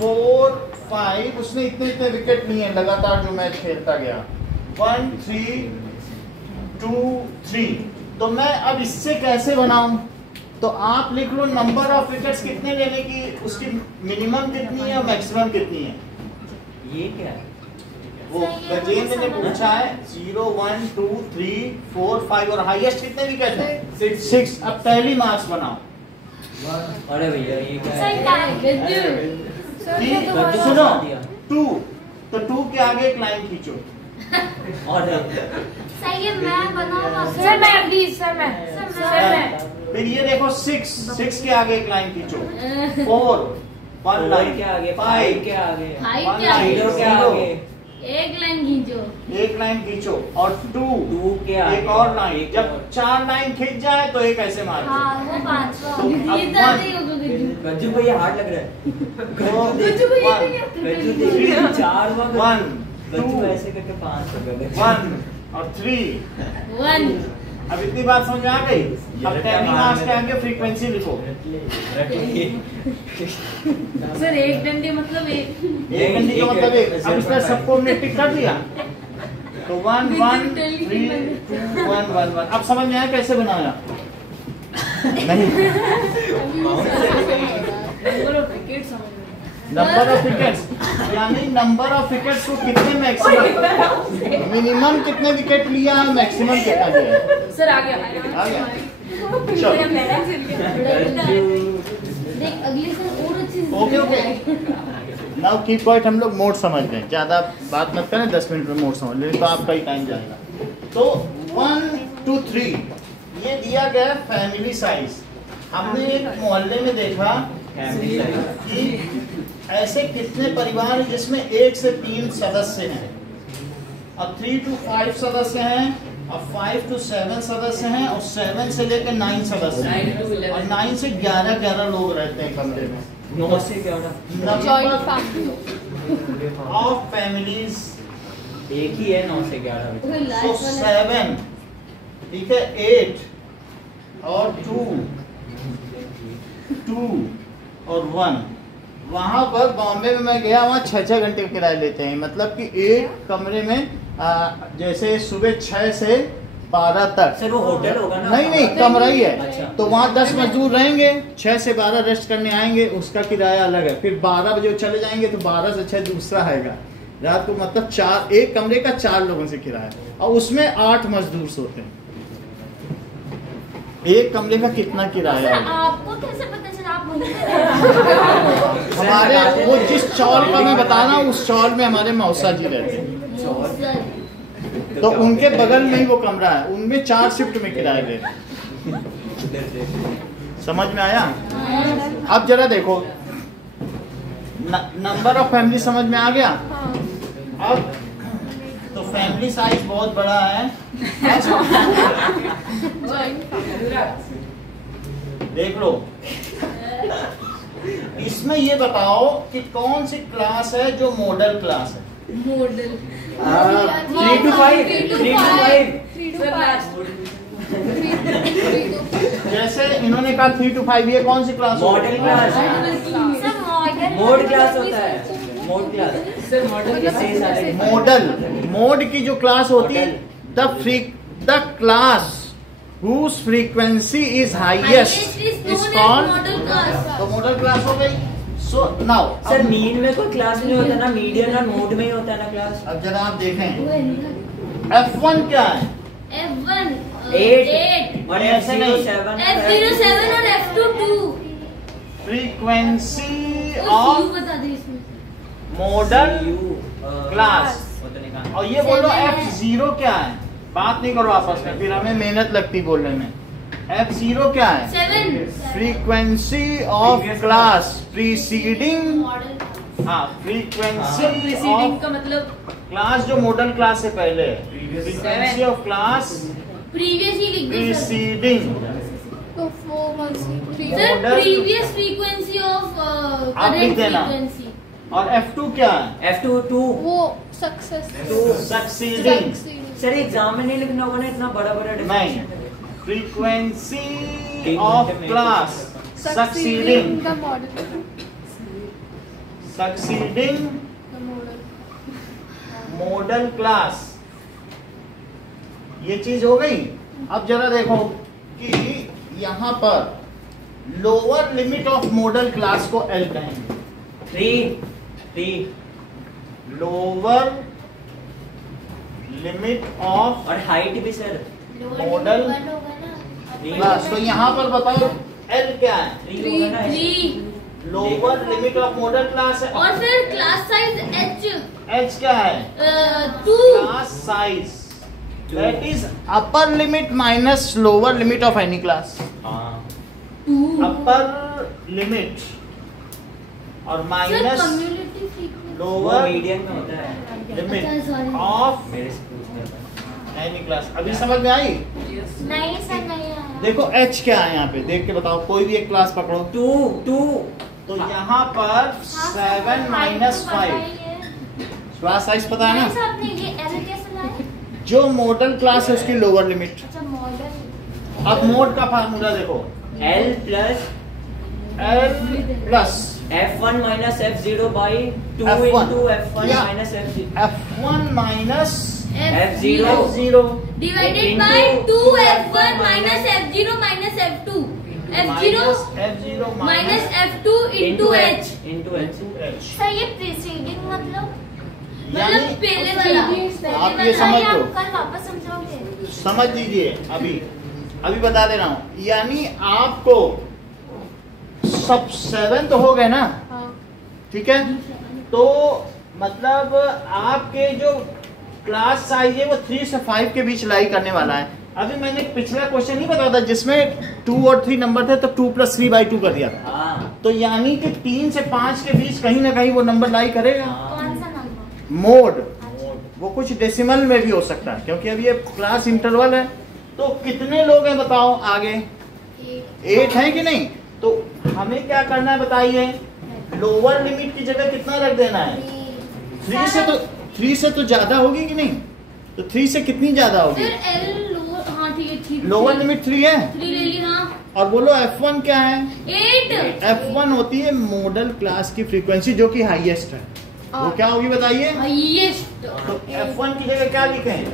4 5 उसने इतने इतने विकेट लिए हैं लगातार जो मैच खेलता गया, 1 3 2 3। तो मैं अब इससे कैसे बनाऊं, तो आप लिख लो नंबर ऑफ विकेट्स कितने लेने की, उसकी मिनिमम कितनी है, मैक्सिमम कितनी है। ये क्या है? वो गजेंद्र ने पूछा है 0 1 2 3 4 5 और हाईएस्ट कितने विकेट है, 6। अब पहली मार्क्स बनाओ। अरे भैया ये क्या सर है? कि सुनो 2, तो 2 के आगे एक लाइन खींचो, और सर ये मैं बनाऊंगा। सर मैं प्लीज सर मैं फिर ये देखो 6 के आगे एक लाइन खींचो, 4 1 लाइन के आगे 5 5 के आगे 5 1 के आगे, जीरो के लाइन, आगे एक लाइन खींचो। एक लाइन खींचो, और 2 के आगे एक और लाइन। एक जब और। 4 लाइन खींच जाए तो एक ऐसे मार दो। हाँ वो 5वां। तो अब ये ज्यादा ही होगा गज्जू। गज्जू को ये हार्ड लग रहा है। गज्जू को ये one, नहीं आता। गज्जू देख 4 1 गज्जू 2 ऐसे करके 5 हो गए। 1 और 3। 1 अब इतनी बात समझ में आ गई। अब टेनिंग मार्क्स के आगे फ्रीक्वेंसी लिखो। सर एक डंडे मतलब एक एक घंटे का मतलब एक। अब इसका सबको हमने टिक कर दिया, तो 1 1 3 2 1 1 1। अब समझ में आया कैसे बनाया? नहीं, नंबर ऑफ विकेट समझ में नंबर ऑफ विकेट्स यानी नंबर ऑफ विकेट्स को कितने मैक्सिमम, मिनिमम कितने विकेट लिया है, मैक्सिमम कितना लिया है। सर आ गया। आ गया, चलो देख अगले साल और अच्छी से ओके ओके। नाउ की पॉइंट हम लोग मोड समझ लें, ज्यादा बात मत करें, 10 मिनट में मोड समझ लें तो आपका ही टाइम जाएगा। तो 1 2 3 ये दिया गया फैमिली साइज। हमने एक मोहल्ले में देखा कि ऐसे कितने परिवार हैं जिसमें 1 से 3 सदस्य हैं, अब 3 to 5 सदस्य हैं, अब 5 to 7 सदस्य हैं, और 7 से लेकर 9 सदस्य हैं, और 9 से 11 लोग रहते हैं कमरे में। 9 से 11 जॉइंट फैमिली ऑफ फैमिलीज एक ही है 9 से 11 में। कोई सो लास्ट वाला 7 ठीक है, 8 और 2 और 1। वहां पर बॉम्बे में मैं गया, वहाँ 6 घंटे का किराया लेते हैं, मतलब कि एक कमरे में जैसे सुबह 6 से 12 तक। सर वो होटल होगा ना? नहीं कमरा ही है। अच्छा। तो वहाँ 10 मजदूर रहेंगे, 6 से 12 रेस्ट करने आएंगे, उसका किराया अलग है। फिर 12 बजे चले जाएंगे तो 12 से 6 दूसरा आएगा रात को, मतलब 4 एक कमरे का 4 लोगों से किराया, और उसमें 8 मजदूर सोते हैं। एक कमरे का कितना किराया है? आपको कैसे पता चला आप वहीं पे रहते हमारे वो जिस चौल का मैं बता रहा हूँ, उस चौल में हमारे मौसा जी रहते हैं, हैं? तो उनके बगल में ही वो कमरा है, उनमें 4 शिफ्ट में किराया ले रहे हैं। समझ में आया? अब जरा देखो, नंबर ऑफ फैमिली समझ में आ गया? अब तो फैमिली साइज बहुत बड़ा है। देख लो, इसमें ये बताओ कि कौन सी क्लास है जो मॉडल क्लास है। Model 3 to 5 3 to 5 sir last जैसे इन्होंने कहा 3 to 5, ये कौन सी क्लास? Model class. सब मॉडर्न मोड क्लास होता है, mode class. Sir model mode की जो क्लास होती है, the class whose frequency is highest is called model class. तो मॉडल क्लास हो गई। सो नाउ सर मीन में कोई क्लास नहीं होता ना, मीडियन और मोड में ही होता है ना क्लास। अब जरा आप देखें F1 क्या है? F1 8 और ऐसे नहीं। F07 F07 और F2 2 फ्रीक्वेंसी यू ऑफ बता दे इसमें। Model class. होता नहीं कहा। और ये बोलो Seven। F0 क्या है? बात नहीं करो आपस में, फिर हमें मेहनत लगती बोलने में। F0 क्या है? 7 frequency of class preceding, model हाँ फ्रीक्वेंसी प्रीसीडिंग ऑफ का मतलब क्लास जो मॉडल क्लास से पहले है, फ्रीक्वेंसी ऑफ क्लास प्रीवियस ही लिख दो सर। प्रीसीडिंग। तो 4 months sir Model- previous frequency of आप लिख करंट देना। फ्रीक्वेंसी। और F2 क्या है? F2 वो सक्सेस सक्सीडिंग। सर एग्जाम में नहीं लिखना होगा ना इतना बड़ा बड़ा नहीं, definition। Frequency of class succeeding, the model succeeding the model model class. ये चीज हो गई। अब जरा देखो कि यहाँ पर lower limit of model class को L कहेंगे। 3 लोअर लिमिट ऑफ और हाइट भी सर मॉडल वन होगा ना। क्लास, तो यहाँ पर बताओ L क्या है? 3 होगा ना। 3 lower limit of model class है। और फिर क्लास साइज H H क्या है? 2 class size that is upper limit minus lower limit of any class. हाँ। अपर लिमिट और सर माइनस कम्युनिटी फ्रीक्वेंसी वो लोअर मीडियम में होता है। लिमिट अच्छा, sorry। ऑफ मेरे से पूछ लिया था। Any class. अभी समझ में आई? नहीं सर नहीं आया। देखो H क्या है यहाँ पे, देख के बताओ। कोई भी एक क्लास पकड़ो। 2 तो यहाँ पर 7 माइनस 5 क्लास साइज पता है ना? आपने ये एल कैसे लाया? जो मॉडल क्लास है उसकी लोअर लिमिट। अच्छा मॉडल। अब मोड का फार्मूला देखो, L plus L plus F1 minus F0 by 2 F1 into F1 या minus F0 F1 minus F0 0 divided by 2F1 minus F0 minus F2 F0 F0 minus F2 into H। H। Sir ये preceding मतलब मतलब पहले वाला। आप ये समझ लो, कल वापस समझाओगे? समझ लीजिए। अभी बता दे रहा हूँ, यानी आपको सब 7 तो हो गए ना, ठीक है? तो मतलब आपके जो क्लास साइज है वो 3 से 5 के बीच लाई करने वाला है। अभी मैंने पिछला क्वेश्चन नहीं बताया था जिसमें 2 और 3 नंबर थे, तो 2 + 3/2 कर दिया था। तो यानी कि 3 से 5 के बीच कहीं ना कहीं वो नंबर लाई करेगा। कौन सा नंबर? मोड, वो कुछ डेसिमल में भी हो सकता है, क्योंकि अभी ये क्लास इंटरवल है। तो कितने लोग हैं बताओ आगे? 8 है कि नहीं? तो हमें क्या करना है बताइए? लोअर लिमिट की जगह कितना रख देना है? 3 से तो ज्यादा होगी कि नहीं? तो 3 से कितनी ज्यादा होगी? फिर L लोअर, हाँ ठीक है, ठीक। लोअर लिमिट 3 है। 3 ले ली, हाँ। और बोलो F1 क्या है? 8। F1 होती है मॉडल क्लास की फ्रीक्वेंसी जो कि हाईएस्ट है। वो क्या होगी बताइए? हाईएस्ट। तो F1 की जगह क्या लिखें?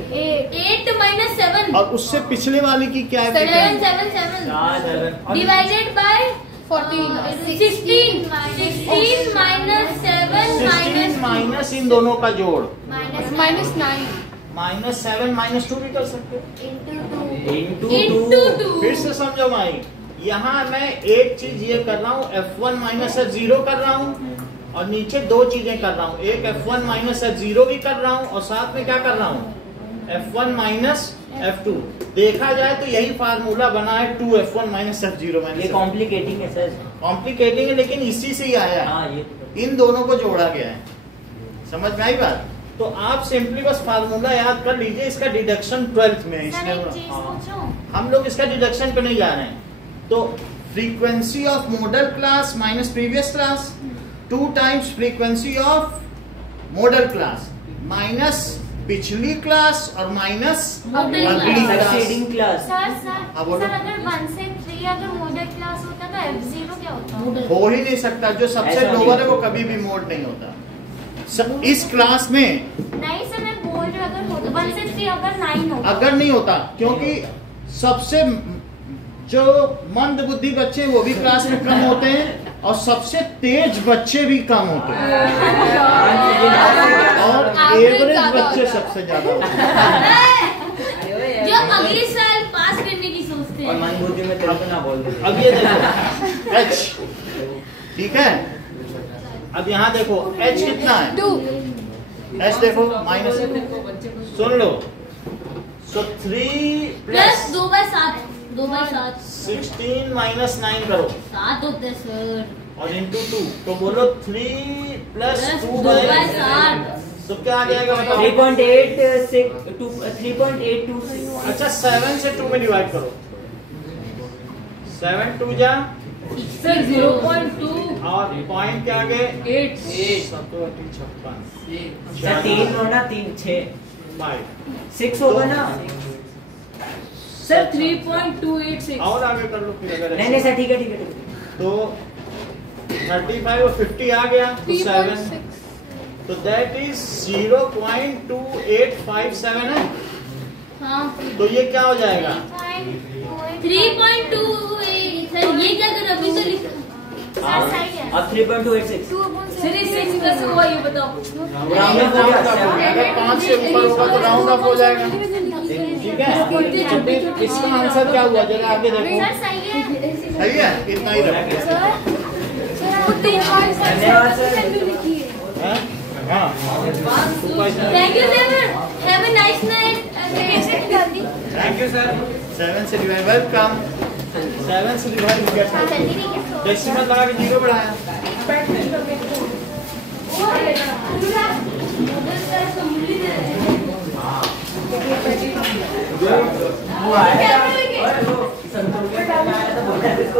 8 - 7 और उससे पिछले वाली की क्या है? 7 डिवाइडेड बाय 16 16 -7 माइनस इन दोनों का जोड़ -9 -7 -2 भी कर सकते हो। into 2। फिर से समझो भाई, यहाँ मैं एक चीज ये कर रहा हूँ, F1 - F0 कर रहा हूँ, और नीचे 2 चीजें कर रहा हूँ। एक F1 - F0 भी कर रहा हूँ, और साथ में क्या कर रहा हूँ? F1 - F2। देखा जाए तो यही फार्मूला बना है 2F1 - F0 - ये कॉम्प्लिकेटिंग है सर। कॉम्प्लिकेटिंग है, लेकिन इसी से ही आया है। हाँ, ये इन दोनों को जोड़ा गया है। समझ में आई बात? तो आप सिंपली बस फार्मूला याद कर लीजिए। इसका डिडक्शन 12th में है, सर इसलिए एक चीज पूछूं? हम लोग इसका डिडक्शन पे नहीं जा रहे हैं। तो frequency of model class minus previous class 2 times frequency of model class minus पिछली क्लास और माइनस मॉडल अगली क्लास। Succeeding class. सर हाँ, बोलो। सर अगर 1 से 3 अगर मॉडल क्लास होता तो F0 क्या होता? हो ही नहीं सकता। जो सबसे ऐसा लोअर नहीं। है वो कभी भी मोड नहीं होता। इस क्लास में नहीं सर, मैं बोल रही हूँ अगर होता 1 से 3 अगर 9 होता। अगर नहीं होता, क्योंकि सबसे जो मंद बुद्धि बच्चे हैं वो भी क्लास में कम होते हैं, और सबसे तेज बच्चे भी कम होते हैं, और एवरेज बच्चे सबसे ज्यादा होते हैं। जो अगले साल पास करने की सोचते और हैं। मन बुद्धि में तेरे को ना बोल दे। अब ये देखो H, ठीक है? अब यहाँ देखो H कितना है? 2 H देखो माइनस, सुन लो। सो 3 प्लस प्लस 2/7 2/7 16 माइनस 9 करो 7 होते हैं सर। और इंटू 2, तो बोलो 3 प्लस 2 2/7। तो क्या आ जाएगा बताओ? 3.826। अच्छा 7 से 2 में डिवाइड करो। 7 2 जा, सर 0.2 और पॉइंट के आगे 8 सर 3 होना 3 6 5 6 होगा ना। सर 3.286। और आगे कर लो फिर अगर नहीं नहीं सर ठीक है ठीक है ठीक है। तो 35 और 50 आ गया तो 7, तो दैट इज 0.2857 है। हाँ तो ये क्या हो जाएगा? 3.2। सर ये क्या कर अभी तो लिखा। सर सही है। अब 3.286 सर इससे कैसे हुआ ये बताओ। राउंड अप हो गया। अगर 5 से ऊपर होगा तो राउंड अप हो जाएगा, ठीक है? इसका आंसर क्या हुआ जरा आगे देखो। सर सही है। सही है, इतना ही रखो। धन्यवाद सर। हैं? हाँ thank you sir. Have a nice night. Thank you sir. 7 से डिवाइड, वेलकम। 7 से डिवाइड किया, डेसिमल लगा के 0 बढ़ाया। वो आया और वो संतोष का आया तो बोला इसको।